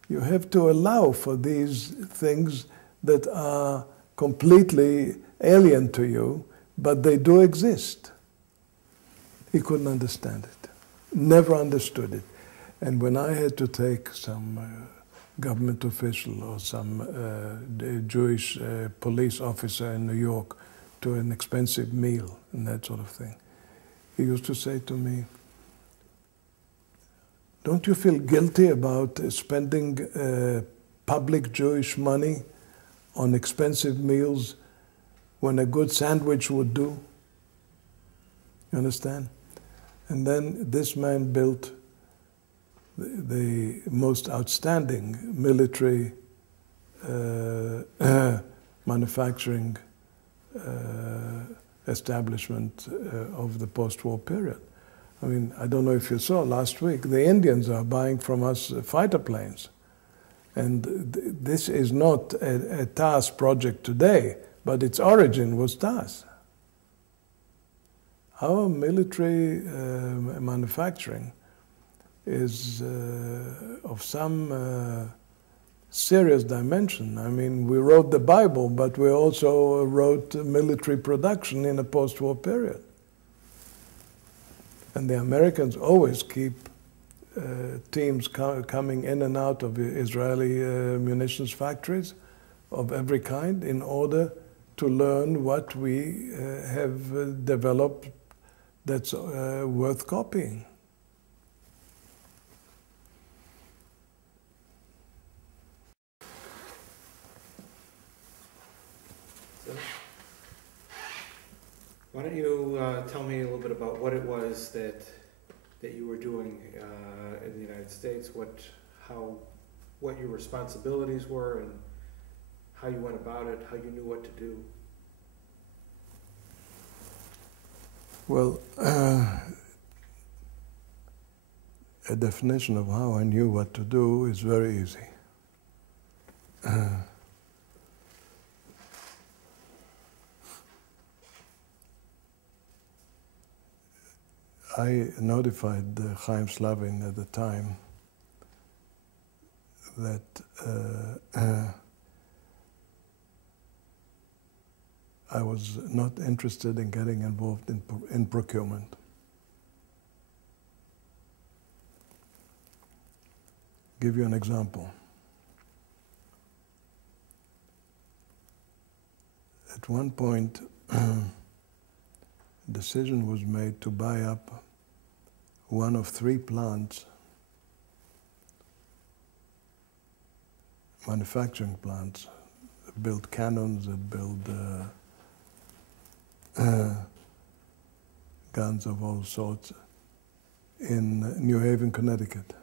You have to allow for these things that are completely alien to you, but they do exist." He couldn't understand it, never understood it. And when I had to take some government official or some Jewish police officer in New York to an expensive meal and that sort of thing, he used to say to me, "Don't you feel guilty about spending public Jewish money on expensive meals when a good sandwich would do?" You understand? And then this man built the most outstanding military manufacturing establishment of the post-war period. I mean, I don't know if you saw last week, the Indians are buying from us fighter planes. And this is not a TAS project today, but its origin was TAS. Our military manufacturing is of some serious dimension. I mean, we wrote the Bible, but we also wrote military production in a post-war period. And the Americans always keep teams coming in and out of Israeli munitions factories of every kind in order to learn what we have developed that's worth copying. Why don't you tell me a little bit about what it was that you were doing in the United States, what your responsibilities were, and how you went about it, how you knew what to do. Well, a definition of how I knew what to do is very easy. I notified Chaim Slavin at the time that I was not interested in getting involved in procurement. Give you an example. At one point, a decision was made to buy up one of 3 plants, manufacturing plants, that build cannons, that build guns of all sorts, in New Haven, Connecticut.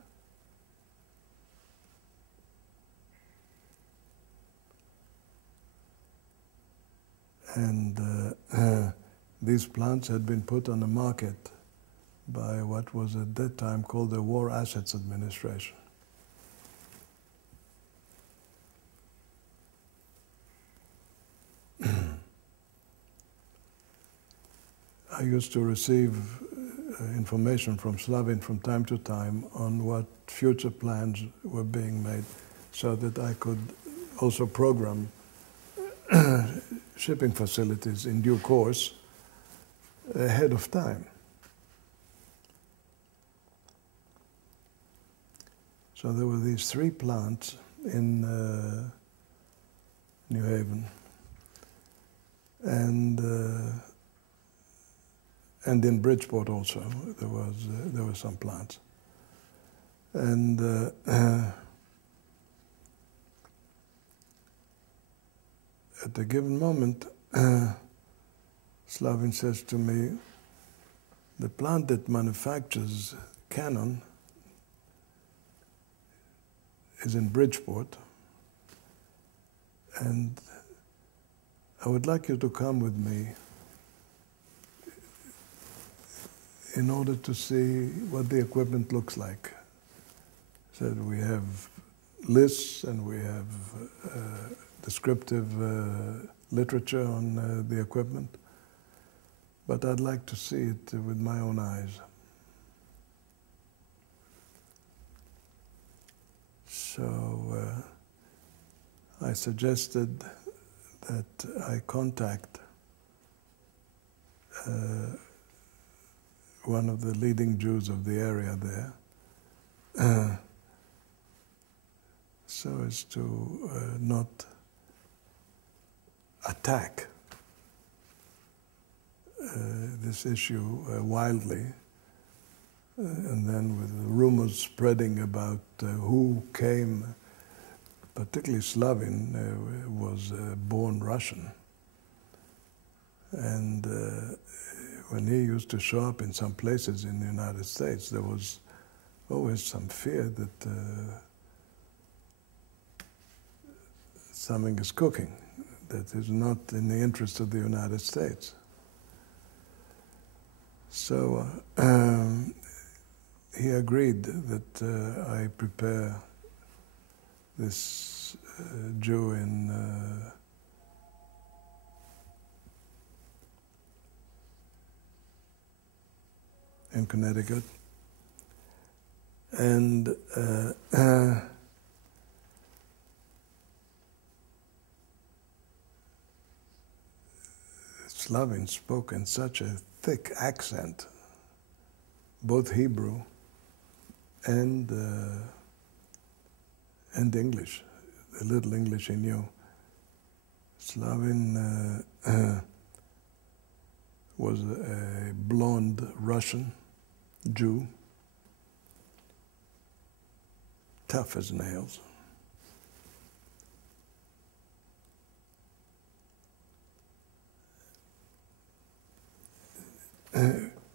And these plants had been put on the market by what was at that time called the War Assets Administration. I used to receive information from Slavin from time to time on what future plans were being made so that I could also program shipping facilities in due course ahead of time. So there were these 3 plants in New Haven, and in Bridgeport also there were some plants, and at a given moment, Slavin says to me, the plant that manufactures cannon is in Bridgeport, and I would like you to come with me in order to see what the equipment looks like. He said, we have lists and we have descriptive literature on the equipment, but I'd like to see it with my own eyes. So I suggested that I contact one of the leading Jews of the area there, so as to not attack this issue wildly, and then with rumors spreading about who came, particularly Slavin was born Russian, and when he used to show up in some places in the United States, there was always some fear that something is cooking that is not in the interest of the United States. So he agreed that I prepare this Jew in Connecticut, and Slavin spoke in such a thick accent, both Hebrew and English, the little English he knew. Slavin was a blonde Russian Jew, tough as nails.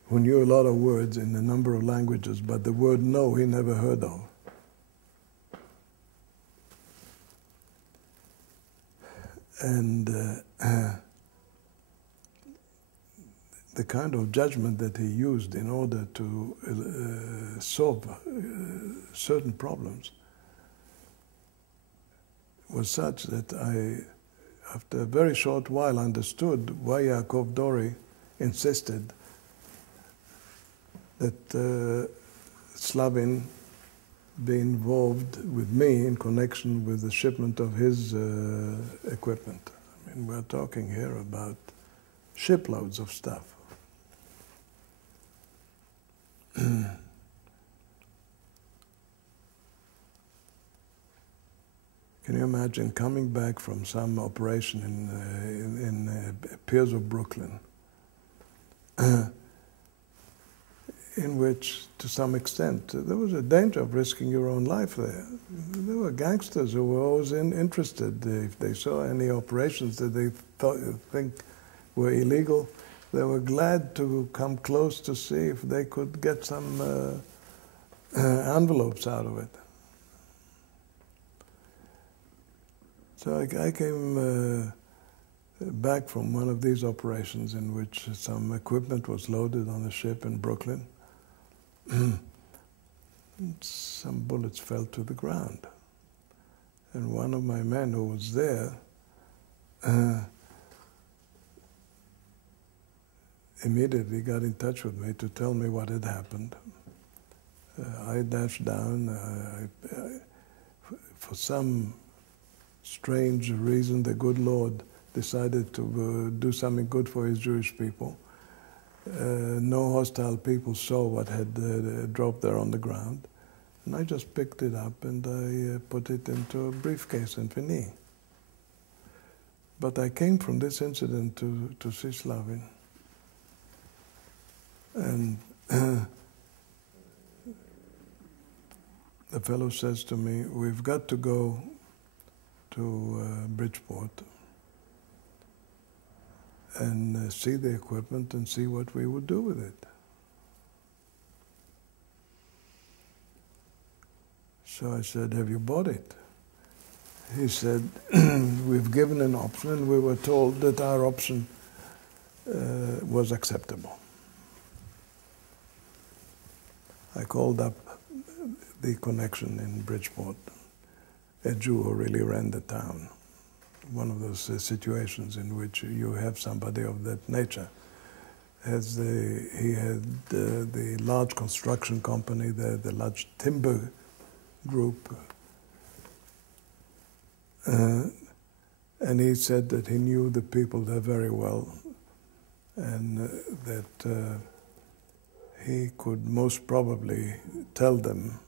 Who knew a lot of words in a number of languages, but the word no he never heard of. And the kind of judgment that he used in order to solve certain problems was such that I, after a very short while, understood why Yaakov Dori insisted that Slavin be involved with me in connection with the shipment of his equipment. I mean, we're talking here about shiploads of stuff. Can you imagine coming back from some operation in Piers of Brooklyn, in which, to some extent, there was a danger of risking your own life there. There were gangsters who were always interested. If they saw any operations that they think were illegal, they were glad to come close to see if they could get some envelopes out of it. So I came back from one of these operations in which some equipment was loaded on a ship in Brooklyn. Some bullets fell to the ground. And one of my men who was there immediately got in touch with me to tell me what had happened. I dashed down. For some strange reason, the good Lord decided to do something good for his Jewish people. No hostile people saw what had dropped there on the ground. And I just picked it up and I put it into a briefcase in Fini. But I came from this incident to see Slavin. And the fellow says to me, we've got to go to Bridgeport and see the equipment and see what we would do with it. So I said, have you bought it? He said, we've given an option and we were told that our option was acceptable. I called up the connection in Bridgeport, a Jew who really ran the town. One of those situations in which you have somebody of that nature. He had the large construction company there, the large timber group. And he said that he knew the people there very well and that he could most probably tell them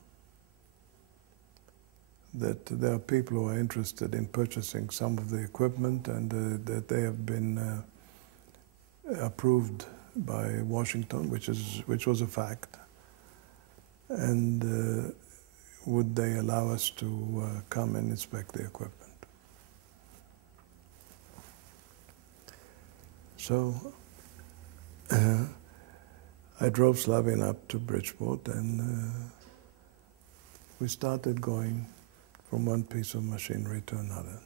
that there are people who are interested in purchasing some of the equipment and that they have been approved by Washington, which was a fact. And would they allow us to come and inspect the equipment? So I drove Slavin up to Bridgeport and we started going from one piece of machinery to another.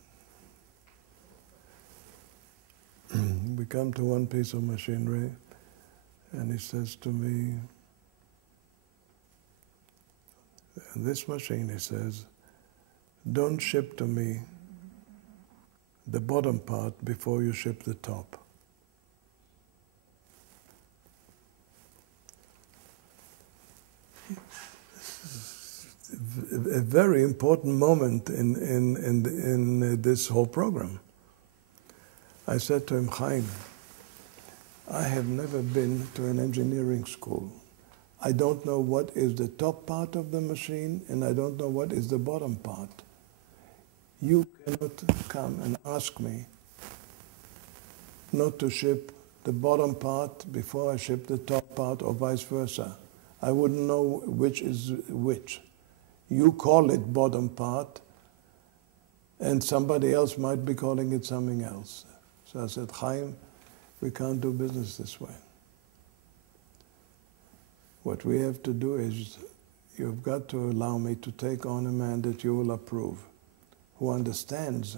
We come to one piece of machinery and he says to me, this machine, he says, don't ship to me the bottom part before you ship the top. A very important moment in this whole program. I said to him, Chaim, I have never been to an engineering school. I don't know what is the top part of the machine, and I don't know what is the bottom part. You cannot come and ask me not to ship the bottom part before I ship the top part, or vice versa. I wouldn't know which is which. You call it bottom part, and somebody else might be calling it something else. So I said, Chaim, we can't do business this way. What we have to do is, you've got to allow me to take on a man that you will approve, who understands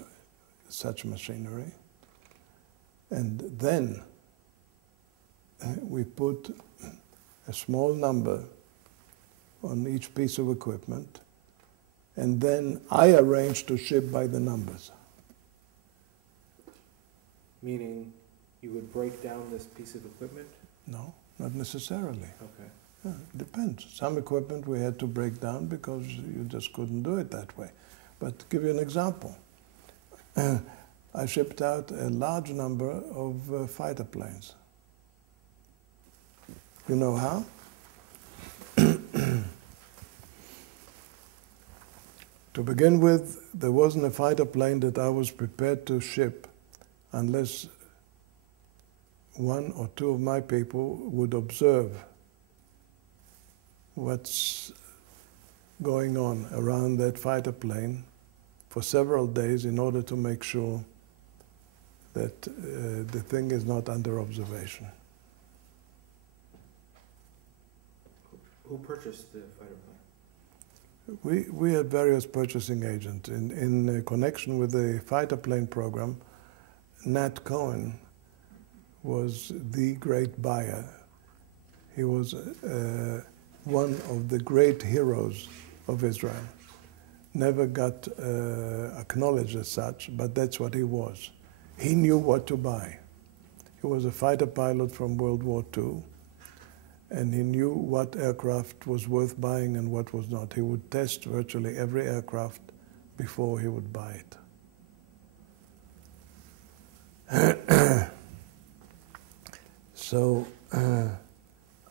such machinery, and then we put a small number on each piece of equipment, and then I arrange to ship by the numbers. Meaning you would break down this piece of equipment? No, not necessarily. Okay. Yeah, it depends. Some equipment we had to break down because you just couldn't do it that way. But to give you an example, I shipped out a large number of fighter planes. You know how? To begin with, there wasn't a fighter plane that I was prepared to ship unless one or two of my people would observe what's going on around that fighter plane for several days in order to make sure that the thing is not under observation. Who purchased the fighter plane? We had various purchasing agents. In connection with the fighter plane program, Nat Cohen was the great buyer. He was one of the great heroes of Israel. Never got acknowledged as such, but that's what he was. He knew what to buy. He was a fighter pilot from World War II, and he knew what aircraft was worth buying and what was not. He would test virtually every aircraft before he would buy it. So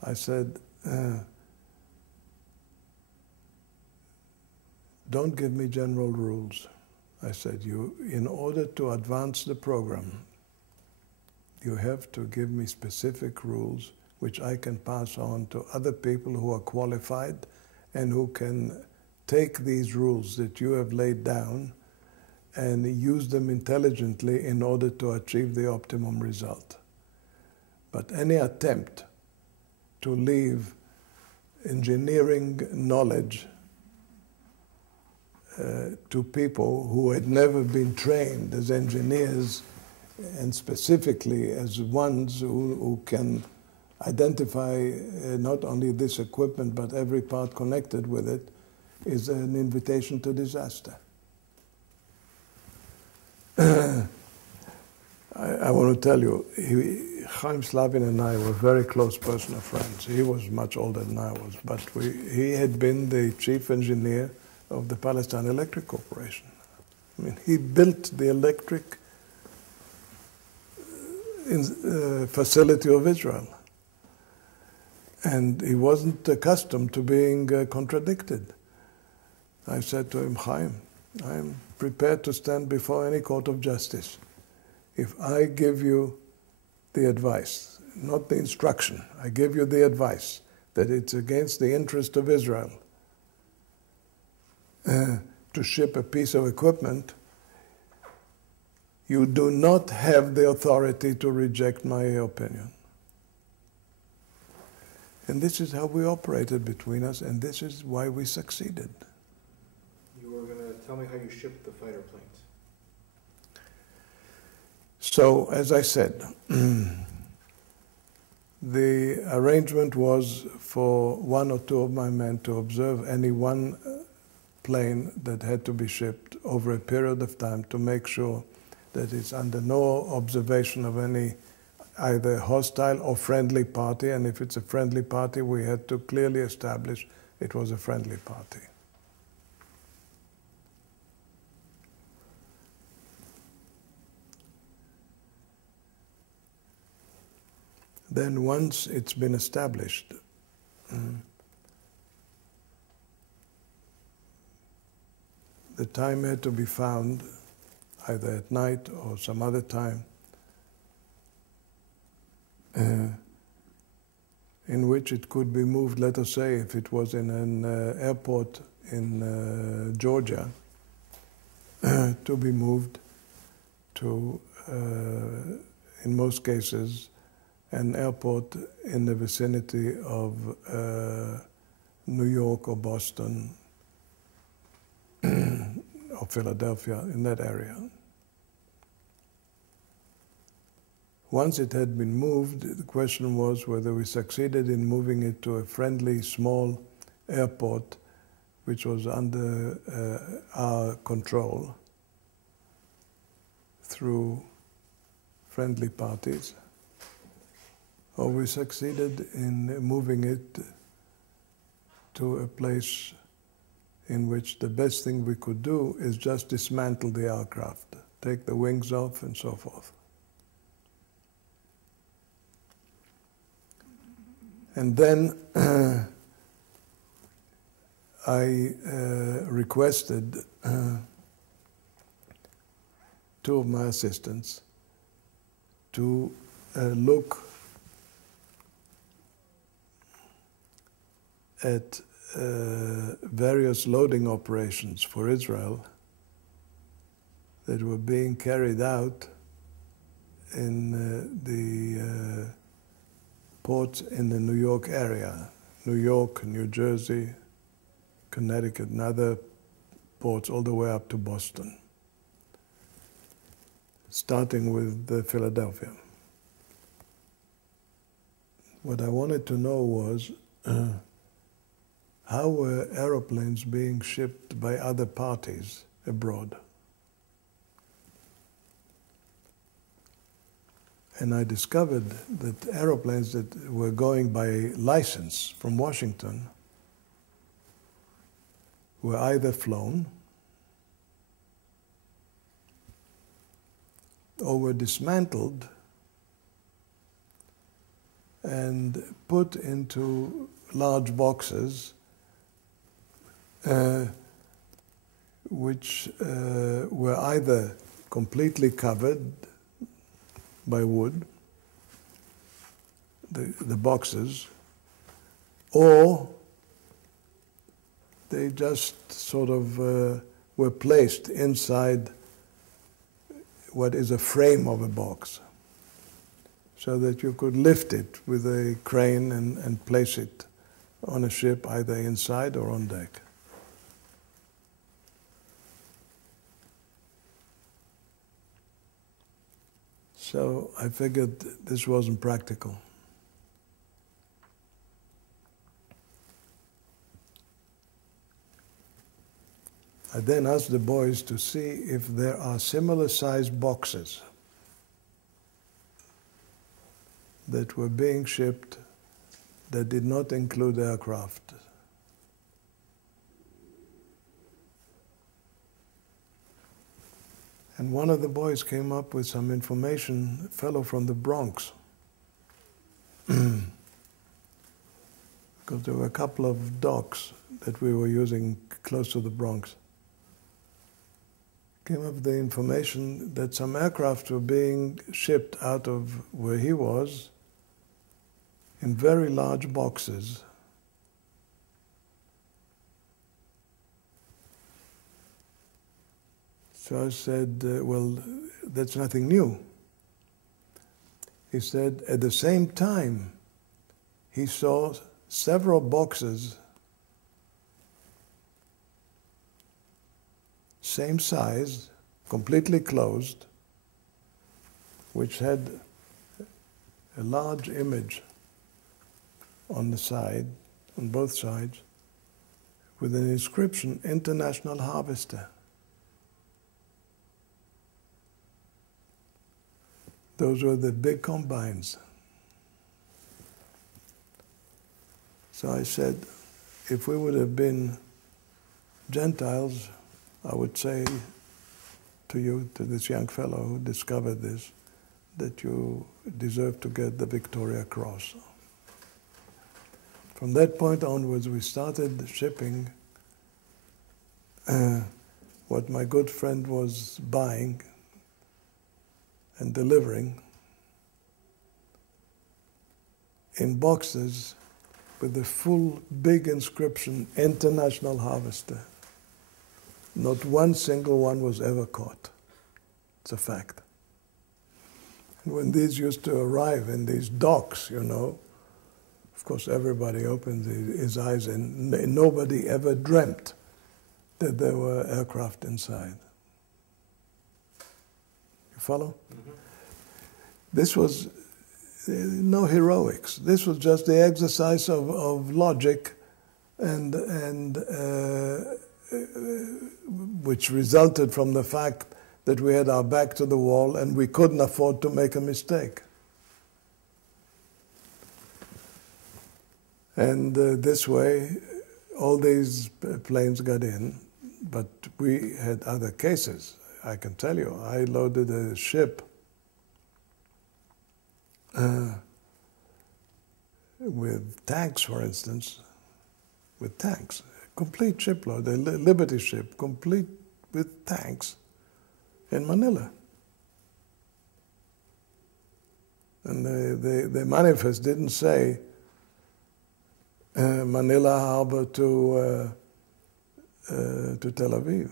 I said, don't give me general rules. I said, in order to advance the program, you have to give me specific rules which I can pass on to other people who are qualified and who can take these rules that you have laid down and use them intelligently in order to achieve the optimum result. But any attempt to leave engineering knowledge to people who had never been trained as engineers, and specifically as ones who can identify not only this equipment but every part connected with it, is an invitation to disaster. I want to tell you, Chaim Slavin and I were very close personal friends. He was much older than I was, but he had been the chief engineer of the Palestine Electric Corporation. I mean, he built the electric facility of Israel. And he wasn't accustomed to being contradicted. I said to him, Chaim, I am prepared to stand before any court of justice. If I give you the advice, not the instruction, I give you the advice that it's against the interest of Israel to ship a piece of equipment, you do not have the authority to reject my opinion. And this is how we operated between us, and this is why we succeeded. You were going to tell me how you shipped the fighter planes. So, as I said, the arrangement was for one or two of my men to observe any one plane that had to be shipped over a period of time to make sure that it's under no observation of any either hostile or friendly party, and if it's a friendly party, we had to clearly establish it was a friendly party. then once it's been established, the time had to be found, either at night or some other time, in which it could be moved. Let us say if it was in an airport in Georgia, to be moved to, in most cases, an airport in the vicinity of New York or Boston or Philadelphia, in that area. Once it had been moved, the question was whether we succeeded in moving it to a friendly, small airport which was under our control through friendly parties, or we succeeded in moving it to a place in which the best thing we could do is just dismantle the aircraft, take the wings off and so forth. And then I requested two of my assistants to look at various loading operations for Israel that were being carried out in the ports in the New York area, New York, New Jersey, Connecticut, and other ports all the way up to Boston, starting with Philadelphia. What I wanted to know was how were aeroplanes being shipped by other parties abroad? And I discovered that aeroplanes that were going by license from Washington were either flown or were dismantled and put into large boxes which were either completely covered by wood, the boxes, or they just sort of were placed inside what is a frame of a box, so that you could lift it with a crane and place it on a ship either inside or on deck. So I figured this wasn't practical. I then asked the boys to see if there are similar sized boxes that were being shipped that did not include aircraft. And one of the boys came up with some information, a fellow from the Bronx, because there were a couple of docks that we were using close to the Bronx. Came up with the information that some aircraft were being shipped out of where he was in very large boxes. So I said, well, that's nothing new. He said, at the same time, he saw several boxes, same size, completely closed, which had a large image on the side, on both sides, with an inscription, International Harvester. Those were the big combines. So I said, if we would have been Gentiles, I would say to you, to this young fellow who discovered this, that you deserve to get the Victoria Cross. From that point onwards, we started shipping what my good friend was buying and delivering in boxes with the full big inscription, International Harvester. Not one single one was ever caught. It's a fact. And when these used to arrive in these docks, you know, of course everybody opened his eyes, and nobody ever dreamt that there were aircraft inside. You follow? Mm-hmm. This was no heroics. This was just the exercise of logic, and which resulted from the fact that we had our back to the wall and we couldn't afford to make a mistake. And this way, all these planes got in, but we had other cases. I can tell you, I loaded a ship with tanks, for instance, with tanks, complete shipload, a Liberty ship, complete with tanks in Manila. And the manifest didn't say Manila Harbor to Tel Aviv.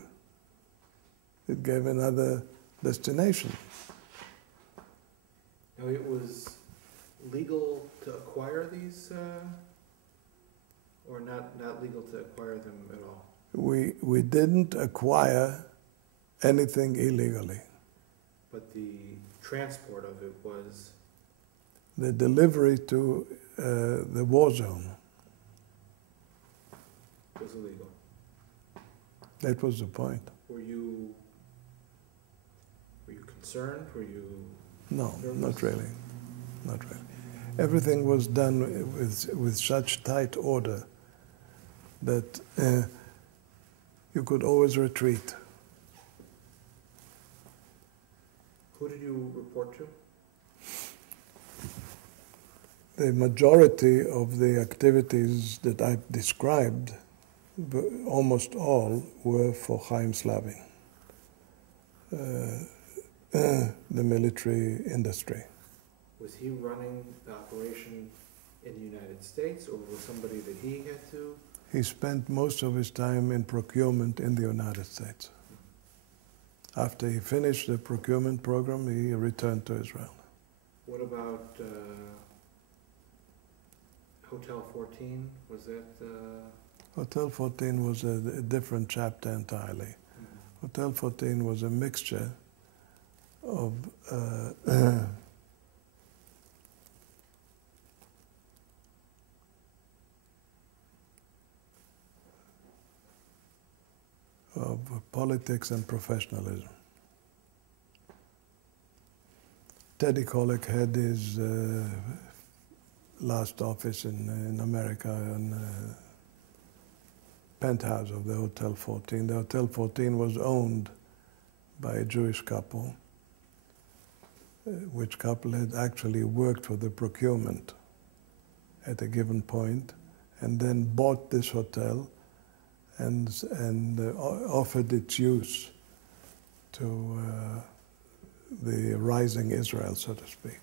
It gave another destination. Now, it was legal to acquire these, or not legal to acquire them at all? We didn't acquire anything illegally. But the transport of it was? The delivery to the war zone was illegal. That was the point. Were you concerned? Were you No, nervous? not really. Not really. Everything was done with such tight order that you could always retreat. Who did you report to? The majority of the activities that I described, almost all, were for Chaim Slavin, the military industry. Was he running the operation in the United States, or was somebody that he had to? He spent most of his time in procurement in the United States. After he finished the procurement program, he returned to Israel. What about Hotel 14? Was that? Hotel 14 was a different chapter entirely. Mm-hmm. Hotel 14 was a mixture of of politics and professionalism. Teddy Kollek had his last office in America in penthouse of the Hotel 14. The Hotel 14 was owned by a Jewish couple, which couple had actually worked for the procurement at a given point, and then bought this hotel and offered its use to the rising Israel, so to speak.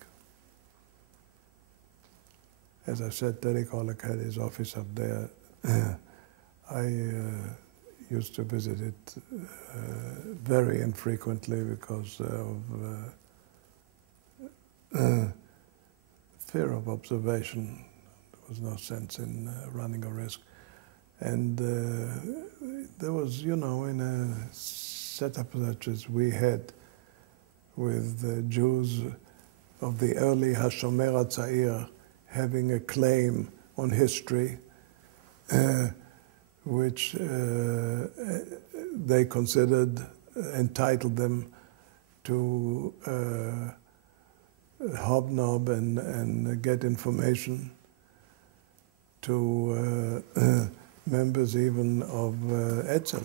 As I said, Teddy Kollek had his office up there. I used to visit it very infrequently because of fear of observation. There was no sense in running a risk. And there was, you know, in a setup such as we had with the Jews of the early Hashomer HaTzair having a claim on history, which they considered entitled them to hobnob and get information, to members even of Etzel.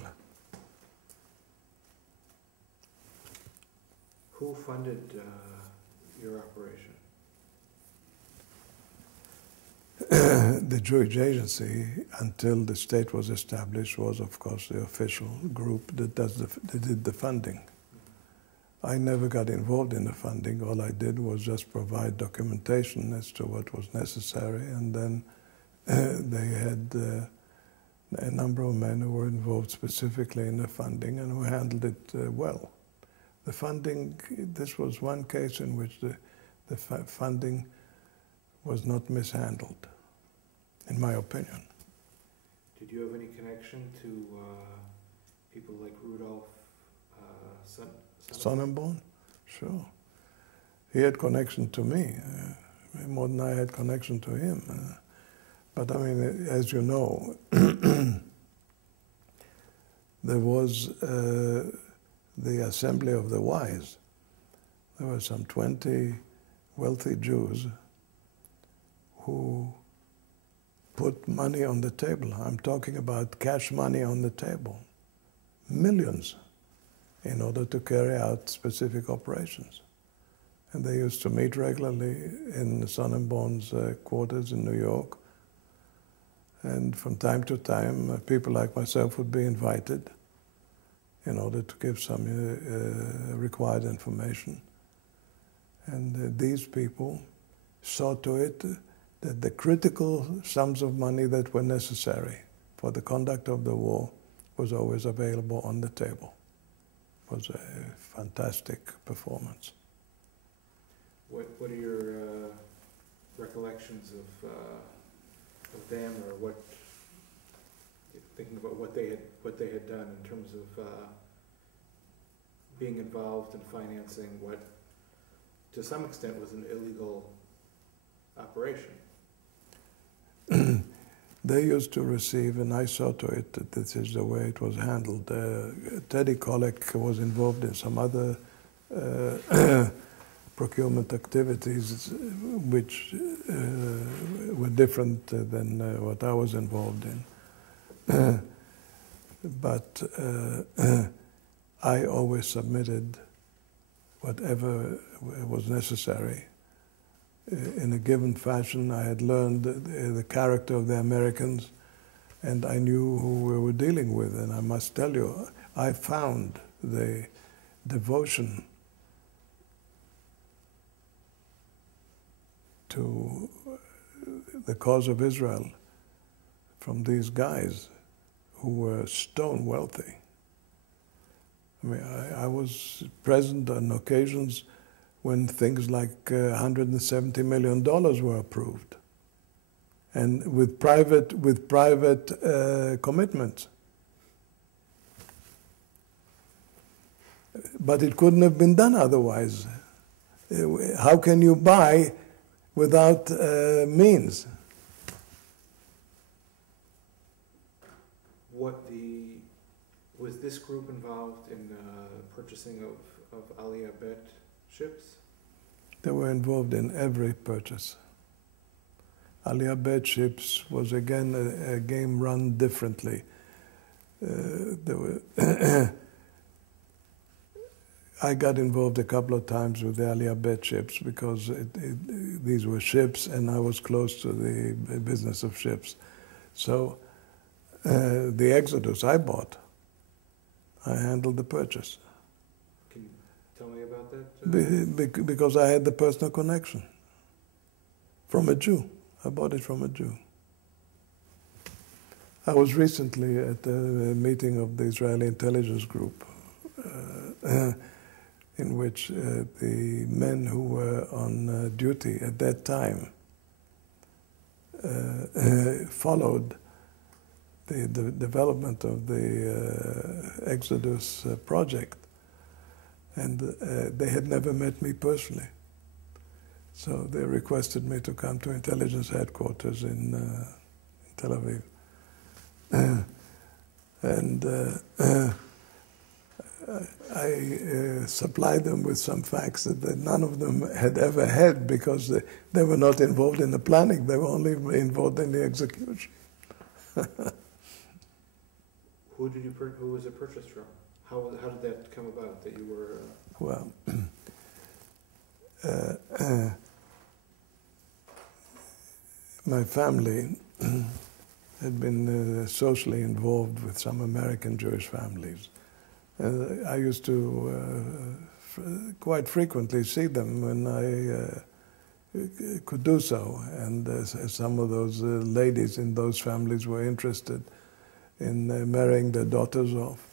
Who funded your operation? The Jewish Agency, until the state was established, was of course the official group that did the funding. I never got involved in the funding. All I did was just provide documentation as to what was necessary, and then they had a number of men who were involved specifically in the funding and who handled it well. The funding, this was one case in which the funding was not mishandled, in my opinion. Did you have any connection to people like Rudolph Sonnenborn? Sure. He had connection to me, more than I had connection to him. But I mean, as you know, there was the Assembly of the Wise. There were some 20 wealthy Jews who put money on the table. I'm talking about cash money on the table, millions, in order to carry out specific operations. And they used to meet regularly in Sonnenborn's quarters in New York. And from time to time, people like myself would be invited in order to give some required information. And these people saw to it that the critical sums of money that were necessary for the conduct of the war was always available on the table. It was a fantastic performance. What are your recollections of them, or what, thinking about what they had done in terms of being involved in financing what, to some extent, was an illegal operation? They used to receive, and I saw to it that this is the way it was handled. Teddy Kollek was involved in some other procurement activities which were different than what I was involved in. But I always submitted whatever was necessary. In a given fashion, I had learned the character of the Americans, and I knew who we were dealing with. And I must tell you, I found the devotion to the cause of Israel from these guys who were stone wealthy. I mean, I was present on occasions when things like $170 million were approved, and with private commitments. But it couldn't have been done otherwise. How can you buy without means? Was this group involved in purchasing of Aliyah ships? They were involved in every purchase. Aliyah ships was again a game run differently. I got involved a couple of times with the Aliyah ships because these were ships, and I was close to the business of ships. So the Exodus I bought. I handled the purchase. Can you tell me about that? Because I had the personal connection from a Jew. I bought it from a Jew. I was recently at a meeting of the Israeli intelligence group in which the men who were on duty at that time followed the development of the Exodus project, and they had never met me personally. So they requested me to come to intelligence headquarters in Tel Aviv. And I supplied them with some facts that none of them had ever had, because they were not involved in the planning, they were only involved in the execution. Who was it purchased from? How did that come about that you were? Well, my family had been socially involved with some American Jewish families. I used to quite frequently see them when I could do so, and some of those ladies in those families were interested in marrying their daughters off.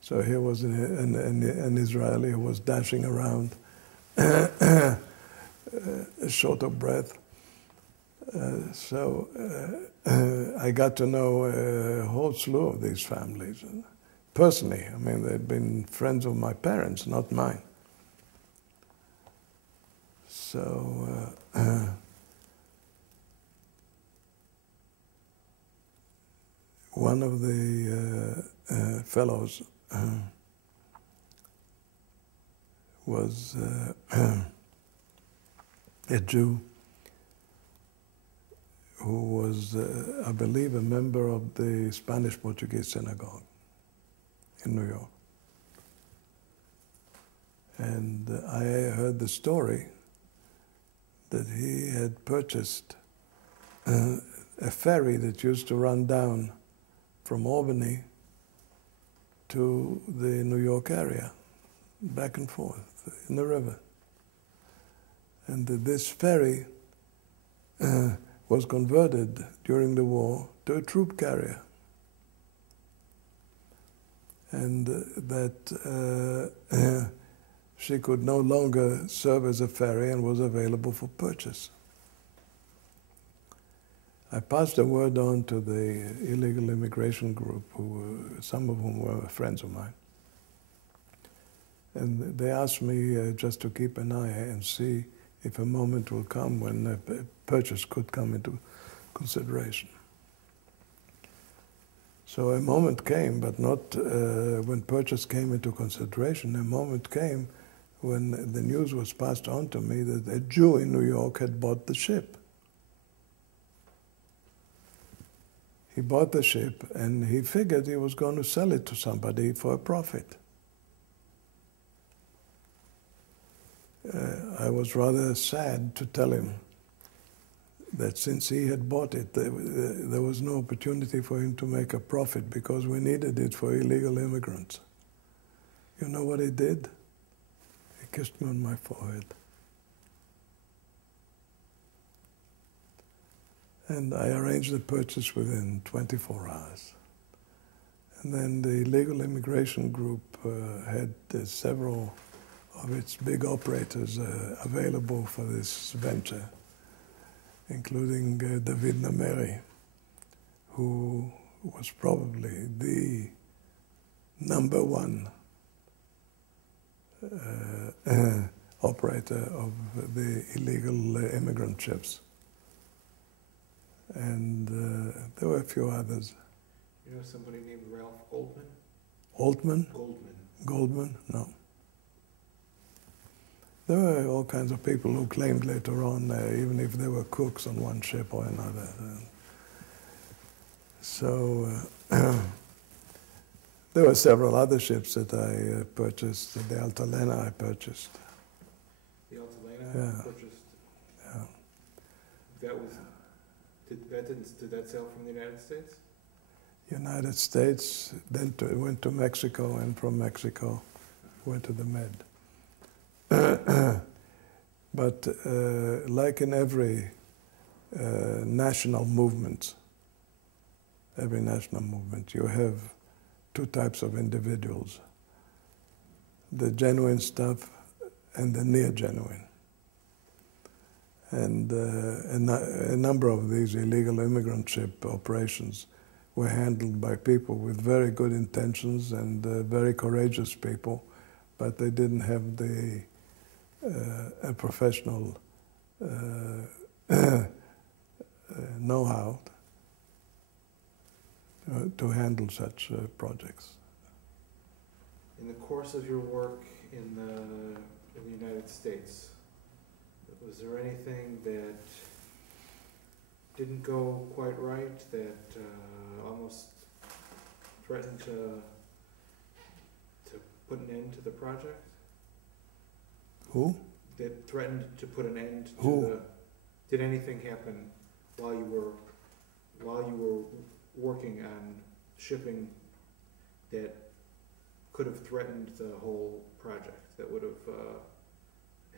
So here was an Israeli who was dashing around, short of breath. So I got to know a whole slew of these families personally. I mean, they'd been friends of my parents, not mine. So one of the fellows was a Jew who was, I believe, a member of the Spanish-Portuguese synagogue in New York. And I heard the story that he had purchased a ferry that used to run down from Albany to the New York area, back and forth in the river. And that this ferry was converted during the war to a troop carrier. And that she could no longer serve as a ferry and was available for purchase. I passed the word on to the illegal immigration group, some of whom were friends of mine. And they asked me just to keep an eye and see if a moment will come when a purchase could come into consideration. So a moment came, but not when purchase came into consideration. A moment came when the news was passed on to me that a Jew in New York had bought the ship. He bought the ship, and he figured he was going to sell it to somebody for a profit. I was rather sad to tell him that since he had bought it, there was no opportunity for him to make a profit because we needed it for illegal immigrants. You know what he did? He kissed me on my forehead. And I arranged the purchase within 24 hours. And then the illegal immigration group had several of its big operators available for this venture, including David Nameri, who was probably the #1 operator of the illegal immigrant ships. And there were a few others. You know somebody named Ralph Goldman? Altman? Goldman. Goldman? No. There were all kinds of people who claimed later on, even if they were cooks on one ship or another. So there were several other ships that I purchased. The Altalena I purchased. The Altalena Yeah. purchased? Yeah. Did that sail from the United States? United States, then went to Mexico, and from Mexico went to the Med. But like in every national movement, you have two types of individuals: the genuine stuff and the near genuine. And a number of these illegal immigrant ship operations were handled by people with very good intentions and very courageous people, but they didn't have the professional know-how to handle such projects. In the course of your work in the United States, was there anything that didn't go quite right, that almost threatened to put an end to the project? Who? that threatened to put an end to Who? the, did anything happen while you were working on shipping that could have threatened the whole project, that would have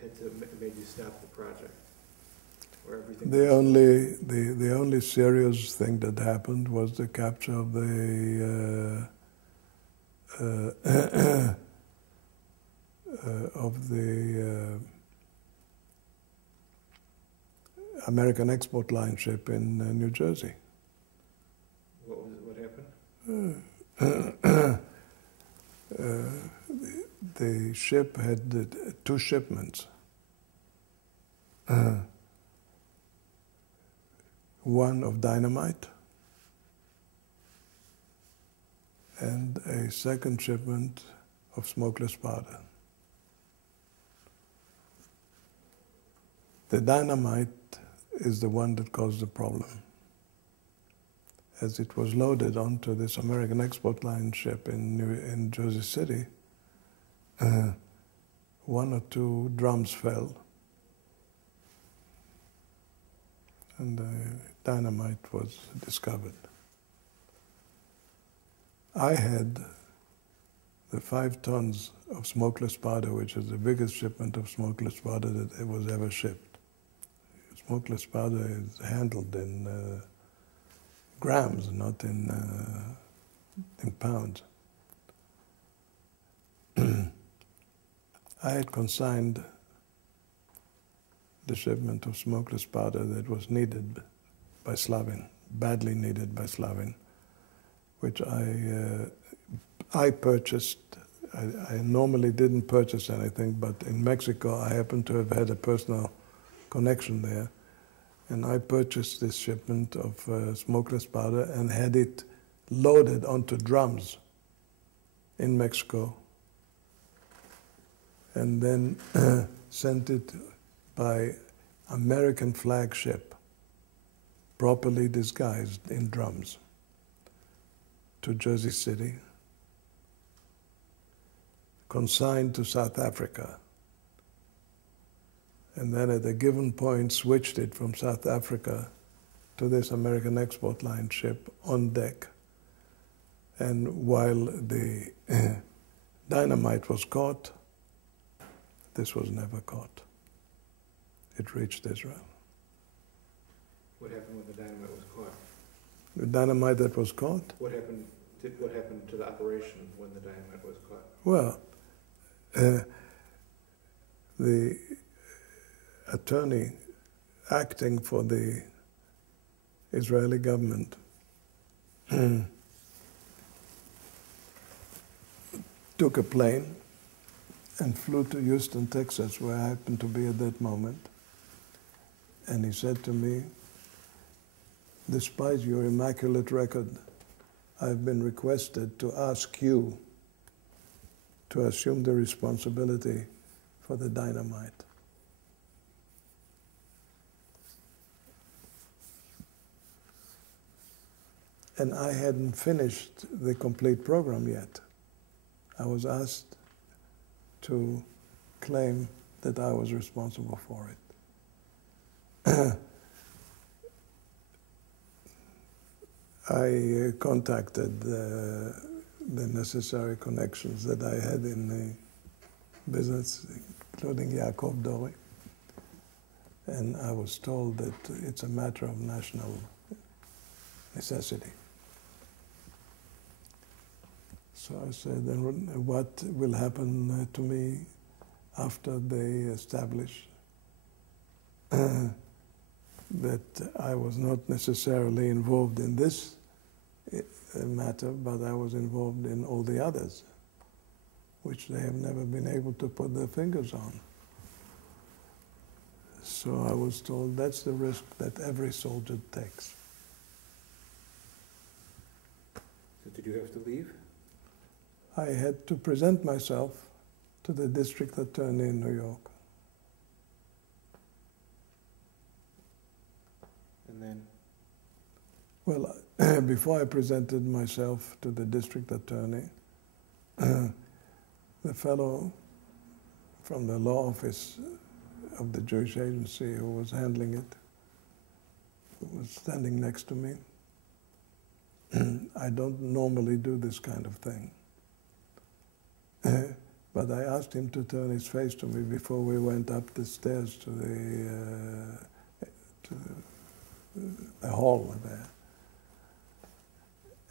had to made you stop the project? Or everything The only serious thing that happened was the capture of the American export line ship in New Jersey. What happened? The ship had two shipments. One of dynamite and a second shipment of smokeless powder. The dynamite is the one that caused the problem. As it was loaded onto this American export line ship in Jersey City, one or two drums fell, and the dynamite was discovered. I had the 5 tons of smokeless powder, which is the biggest shipment of smokeless powder that was ever shipped. Smokeless powder is handled in grams, not in pounds. I had consigned the shipment of smokeless powder that was needed by Slavin, badly needed by Slavin, which I purchased. I normally didn't purchase anything, but in Mexico I happened to have had a personal connection there, and I purchased this shipment of smokeless powder and had it loaded onto drums in Mexico, and then sent it by American flag ship, properly disguised in drums, to Jersey City, consigned to South Africa, and then at a given point switched it from South Africa to this American export line ship on deck. And while the dynamite was caught, this was never caught. It reached Israel. What happened when the dynamite was caught? The dynamite that was caught? What happened to the operation when the dynamite was caught? Well, the attorney acting for the Israeli government took a plane and flew to Houston, Texas, where I happened to be at that moment. And he said to me, "Despite your immaculate record, I've been requested to ask you to assume the responsibility for the dynamite." And I hadn't finished the complete program yet. I was asked to claim that I was responsible for it. I contacted the necessary connections that I had in the business, including Yaakov Dori, and I was told that it's a matter of national necessity. So I said, then what will happen to me after they establish that I was not necessarily involved in this matter, but I was involved in all the others, which they have never been able to put their fingers on. So I was told that's the risk that every soldier takes. So did you have to leave? I had to present myself to the district attorney in New York. And then? Well, before I presented myself to the district attorney, the fellow from the law office of the Jewish agency who was handling it, who was standing next to me. I don't normally do this kind of thing. But I asked him to turn his face to me before we went up the stairs to the hall there.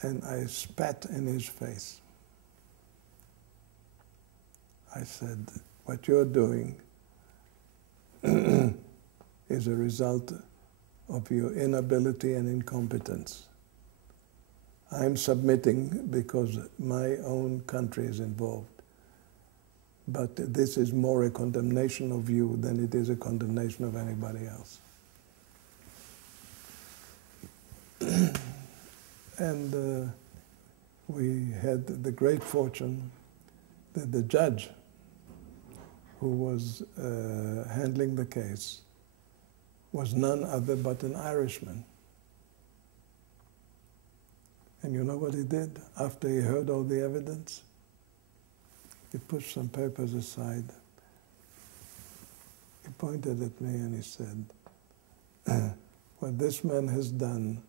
And I spat in his face. I said, what you're doing is a result of your inability and incompetence. I'm submitting because my own country is involved. But this is more a condemnation of you than it is a condemnation of anybody else. And we had the great fortune that the judge who was handling the case was none other but an Irishman. And you know what he did after he heard all the evidence? He pushed some papers aside. He pointed at me and he said, what this man has done,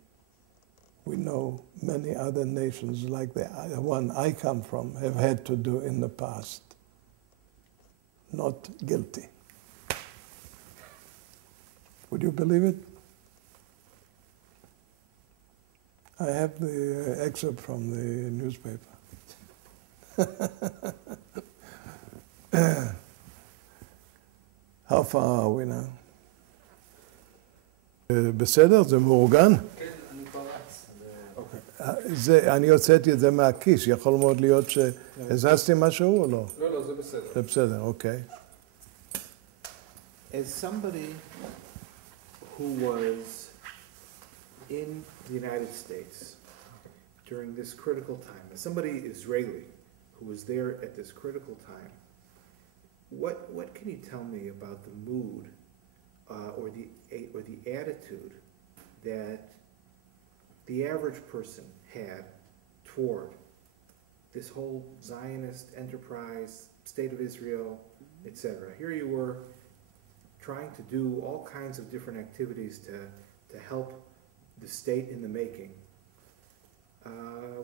we know many other nations like the one I come from have had to do in the past. Not guilty. Would you believe it? I have the excerpt from the newspaper. How far are we now? בסדר? זה מאורגן? כן, אני כבר רץ. אני הוצאתי את זה מהכיס, יכול מאוד להיות שהזזתי משהו או לא? לא, לא, זה בסדר. זה בסדר, אוקיי. As somebody who was in the United States during this critical time, as somebody Israeli who was there at this critical time, what can you tell me about the mood or the attitude that the average person had toward this whole Zionist enterprise, State of Israel, etc.? Here you were trying to do all kinds of different activities to help the state in the making.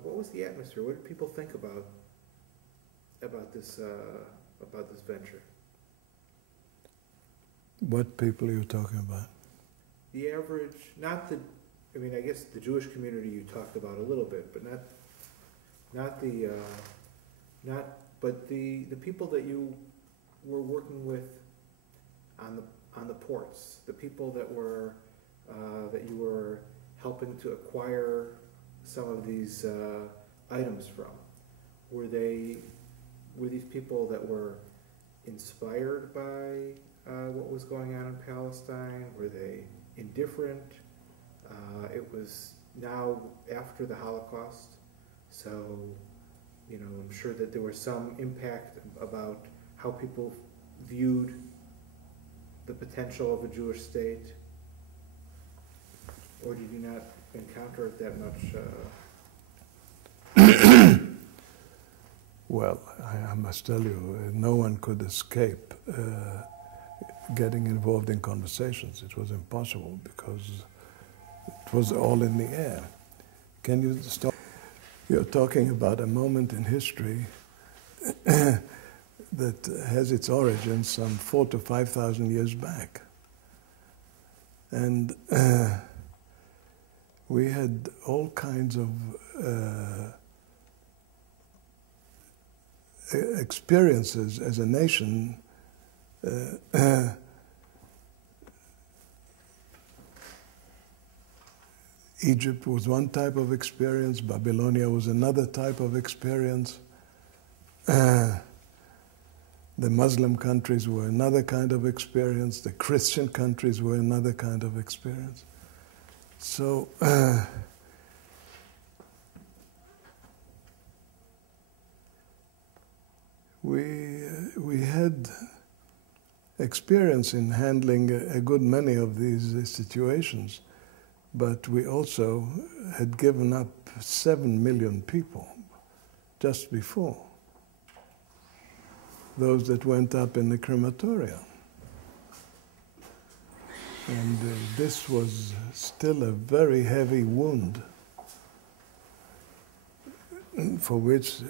What was the atmosphere? What did people think about this venture? What people are you talking about? The average, I guess the Jewish community you talked about a little bit, but but the people that you were working with on the ports, the people that you were helping to acquire some of these items from. Were these people that were inspired by what was going on in Palestine? Were they indifferent? It was now after the Holocaust, so I'm sure that there was some impact about how people viewed the potential of a Jewish state. Or did you not encounter it that much? Well, I must tell you, no one could escape getting involved in conversations. It was impossible because it was all in the air. Can you stop? You're talking about a moment in history that has its origins some 4,000 to 5,000 years back. And we had all kinds of experiences as a nation. Egypt was one type of experience, Babylonia was another type of experience. The Muslim countries were another kind of experience, the Christian countries were another kind of experience. So we had experience in handling a good many of these situations, but we also had given up 7 million people just before, those that went up in the crematorium. And this was still a very heavy wound for which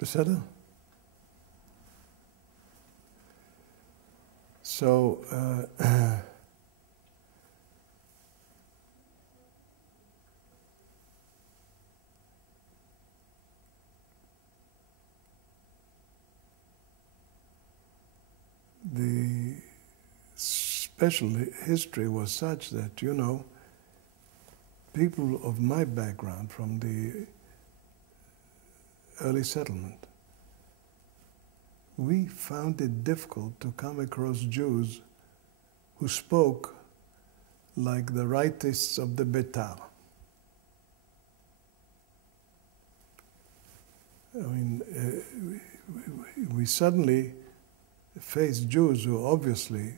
בסדר? So the special history was such that, you know, people of my background from the early settlement, we found it difficult to come across Jews who spoke like the rightists of the Betar. I mean, we suddenly faced Jews who obviously,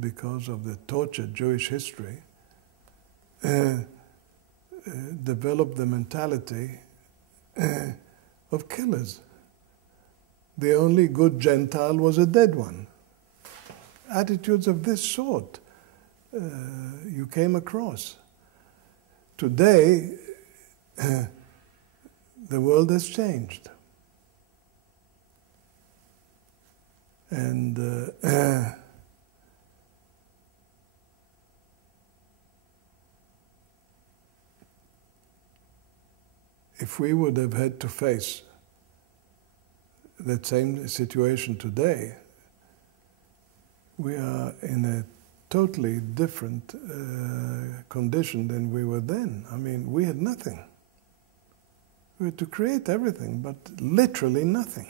because of the tortured Jewish history, developed the mentality of killers. The only good Gentile was a dead one. Attitudes of this sort you came across. Today, the world has changed. And if we would have had to face that same situation today, we are in a totally different condition than we were then. I mean, we had nothing. We had to create everything, but literally nothing.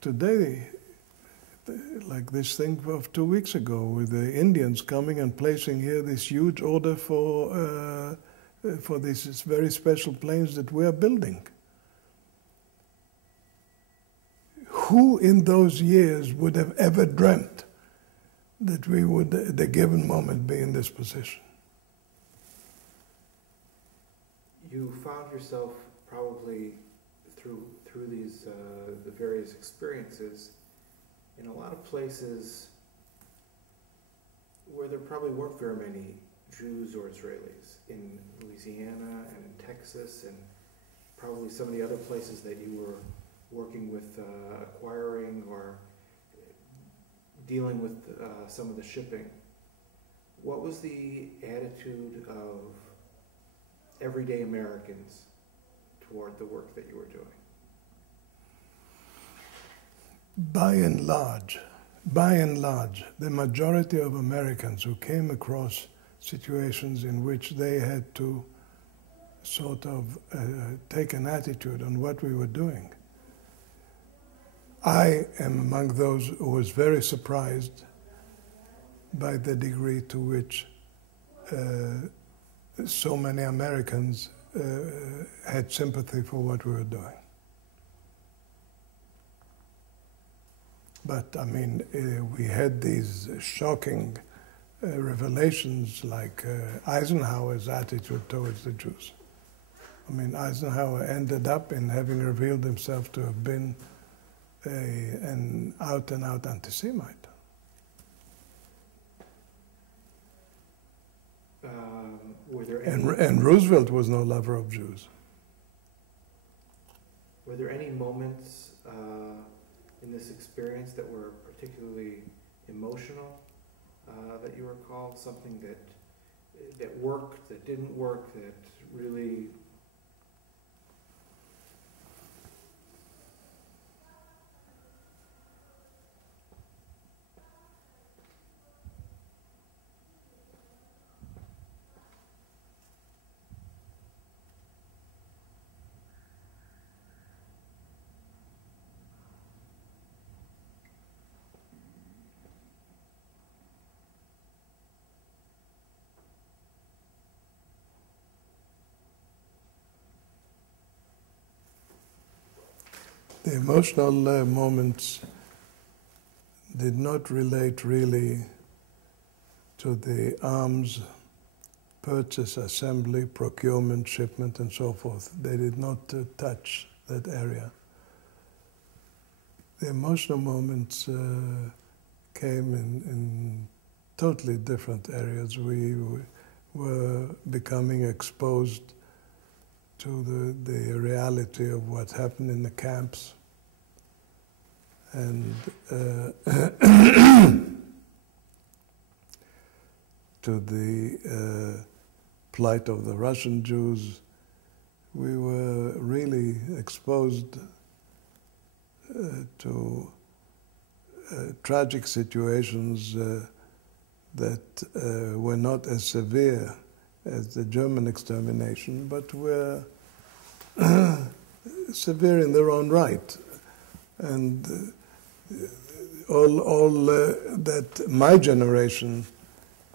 Today, like this thing of 2 weeks ago, with the Indians coming and placing here this huge order for these very special planes that we are building. Who in those years would have ever dreamt that we would, at a given moment, be in this position? You found yourself probably through these the various experiences in a lot of places where there probably weren't very many Jews or Israelis, in Louisiana and in Texas, and probably some of the other places that you were working with acquiring or dealing with some of the shipping. What was the attitude of everyday Americans toward the work that you were doing? By and large, the majority of Americans who came across situations in which they had to sort of take an attitude on what we were doing, I am among those who was very surprised by the degree to which so many Americans had sympathy for what we were doing. But I mean, we had these shocking revelations like Eisenhower's attitude towards the Jews. I mean, Eisenhower ended up in having revealed himself to have been an out-and-out anti-Semite. Were there any, and Roosevelt was no lover of Jews. were there any moments in this experience that were particularly emotional that you recall? Something that worked, that didn't work, that really... The emotional moments did not relate really to the arms purchase, assembly, procurement, shipment, and so forth. They did not touch that area. The emotional moments came in totally different areas. We were becoming exposed to the reality of what happened in the camps, and to the plight of the Russian Jews. We were really exposed to tragic situations that were not as severe as the German extermination, but were severe in their own right. And all that my generation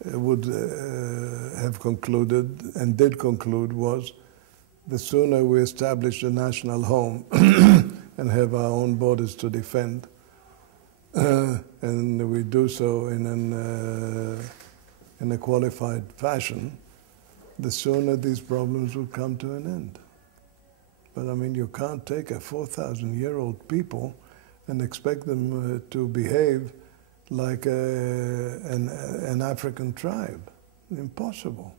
would have concluded, and did conclude, was the sooner we establish a national home and have our own borders to defend, and we do so in a qualified fashion, the sooner these problems will come to an end. But I mean, you can't take a 4,000-year-old people and expect them to behave like an African tribe. Impossible.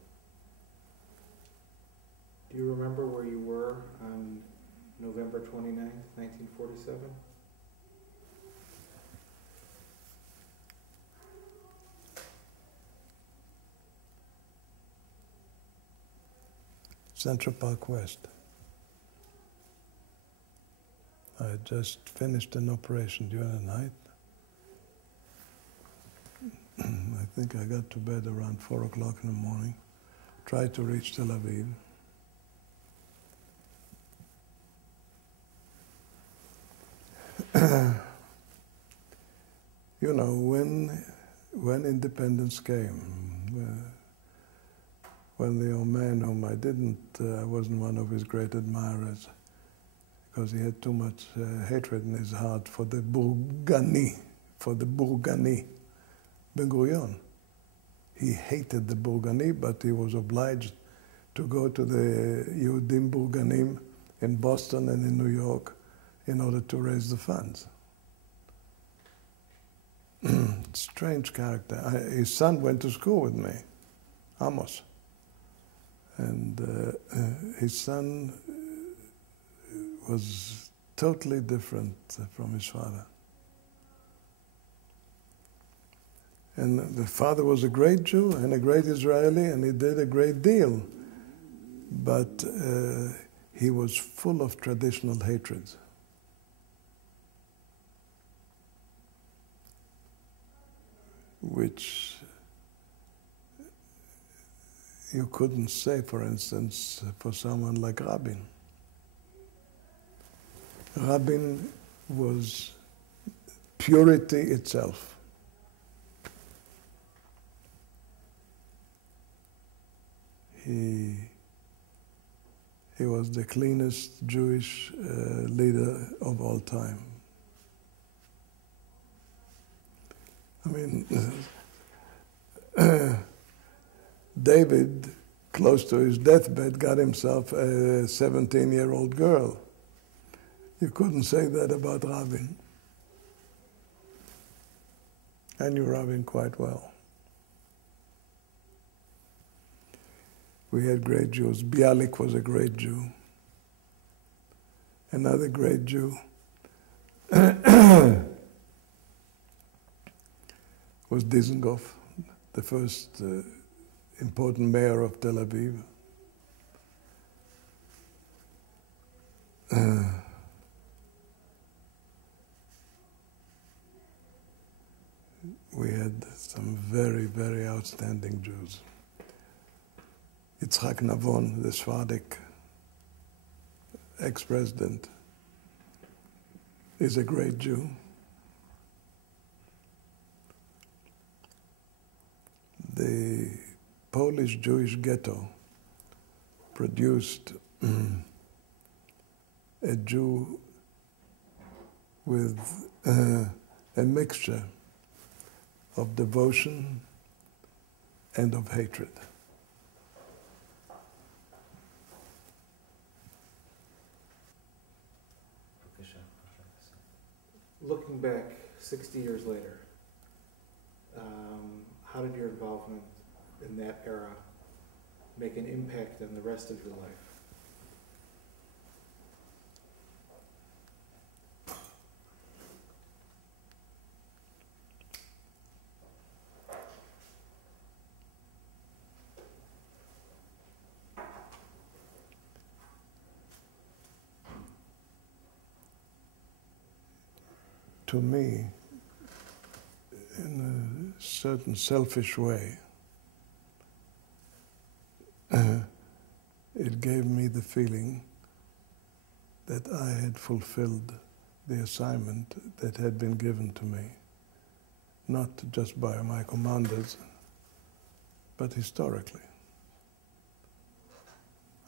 Do you remember where you were on November 29th, 1947? Central Park West. I had just finished an operation during the night. I think I got to bed around 4 o'clock in the morning. Tried to reach Tel Aviv. You know, when independence came, when the old man whom I wasn't one of his great admirers, because he had too much hatred in his heart for the Burgani, Ben-Gurion. He hated the Burgani, but he was obliged to go to the Yehudim Burganim in Boston and in New York in order to raise the funds. Strange character. His son went to school with me, Amos. And his son was totally different from his father. And the father was a great Jew and a great Israeli, and he did a great deal. But he was full of traditional hatred. Which you couldn't say, for instance, for someone like Rabin. Rabin was purity itself. He was the cleanest Jewish leader of all time. I mean, David, close to his deathbed, got himself a 17-year-old girl. You couldn't say that about Rabin. I knew Rabin quite well. We had great Jews. Bialik was a great Jew. Another great Jew was Dizengoff, the first important mayor of Tel Aviv. We had some very, very outstanding Jews. Yitzhak Navon, the Sephardic ex-president, is a great Jew. The Polish Jewish ghetto produced a Jew with a mixture of devotion and of hatred. Looking back 60 years later, how did your involvement in that era make an impact on the rest of your life? To me, in a certain selfish way, it gave me the feeling that I had fulfilled the assignment that had been given to me, not just by my commanders, but historically.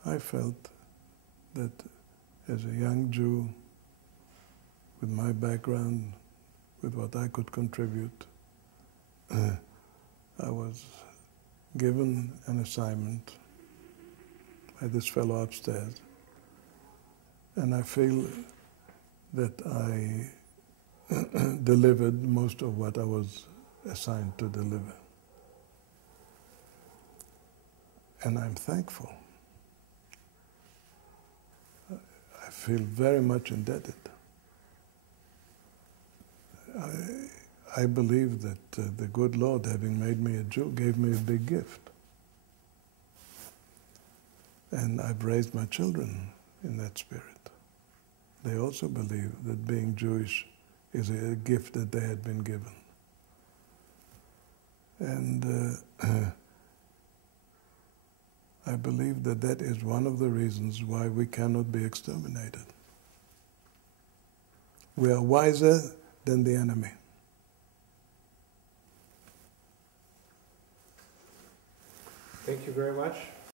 I felt that as a young Jew, with my background, with what I could contribute, I was given an assignment by this fellow upstairs, and I feel that I delivered most of what I was assigned to deliver. And I'm thankful. I feel very much indebted. I believe that the good Lord, having made me a Jew, gave me a big gift. And I've raised my children in that spirit. They also believe that being Jewish is a gift that they had been given. And I believe that that is one of the reasons why we cannot be exterminated. We are wiser than the enemy. Thank you very much.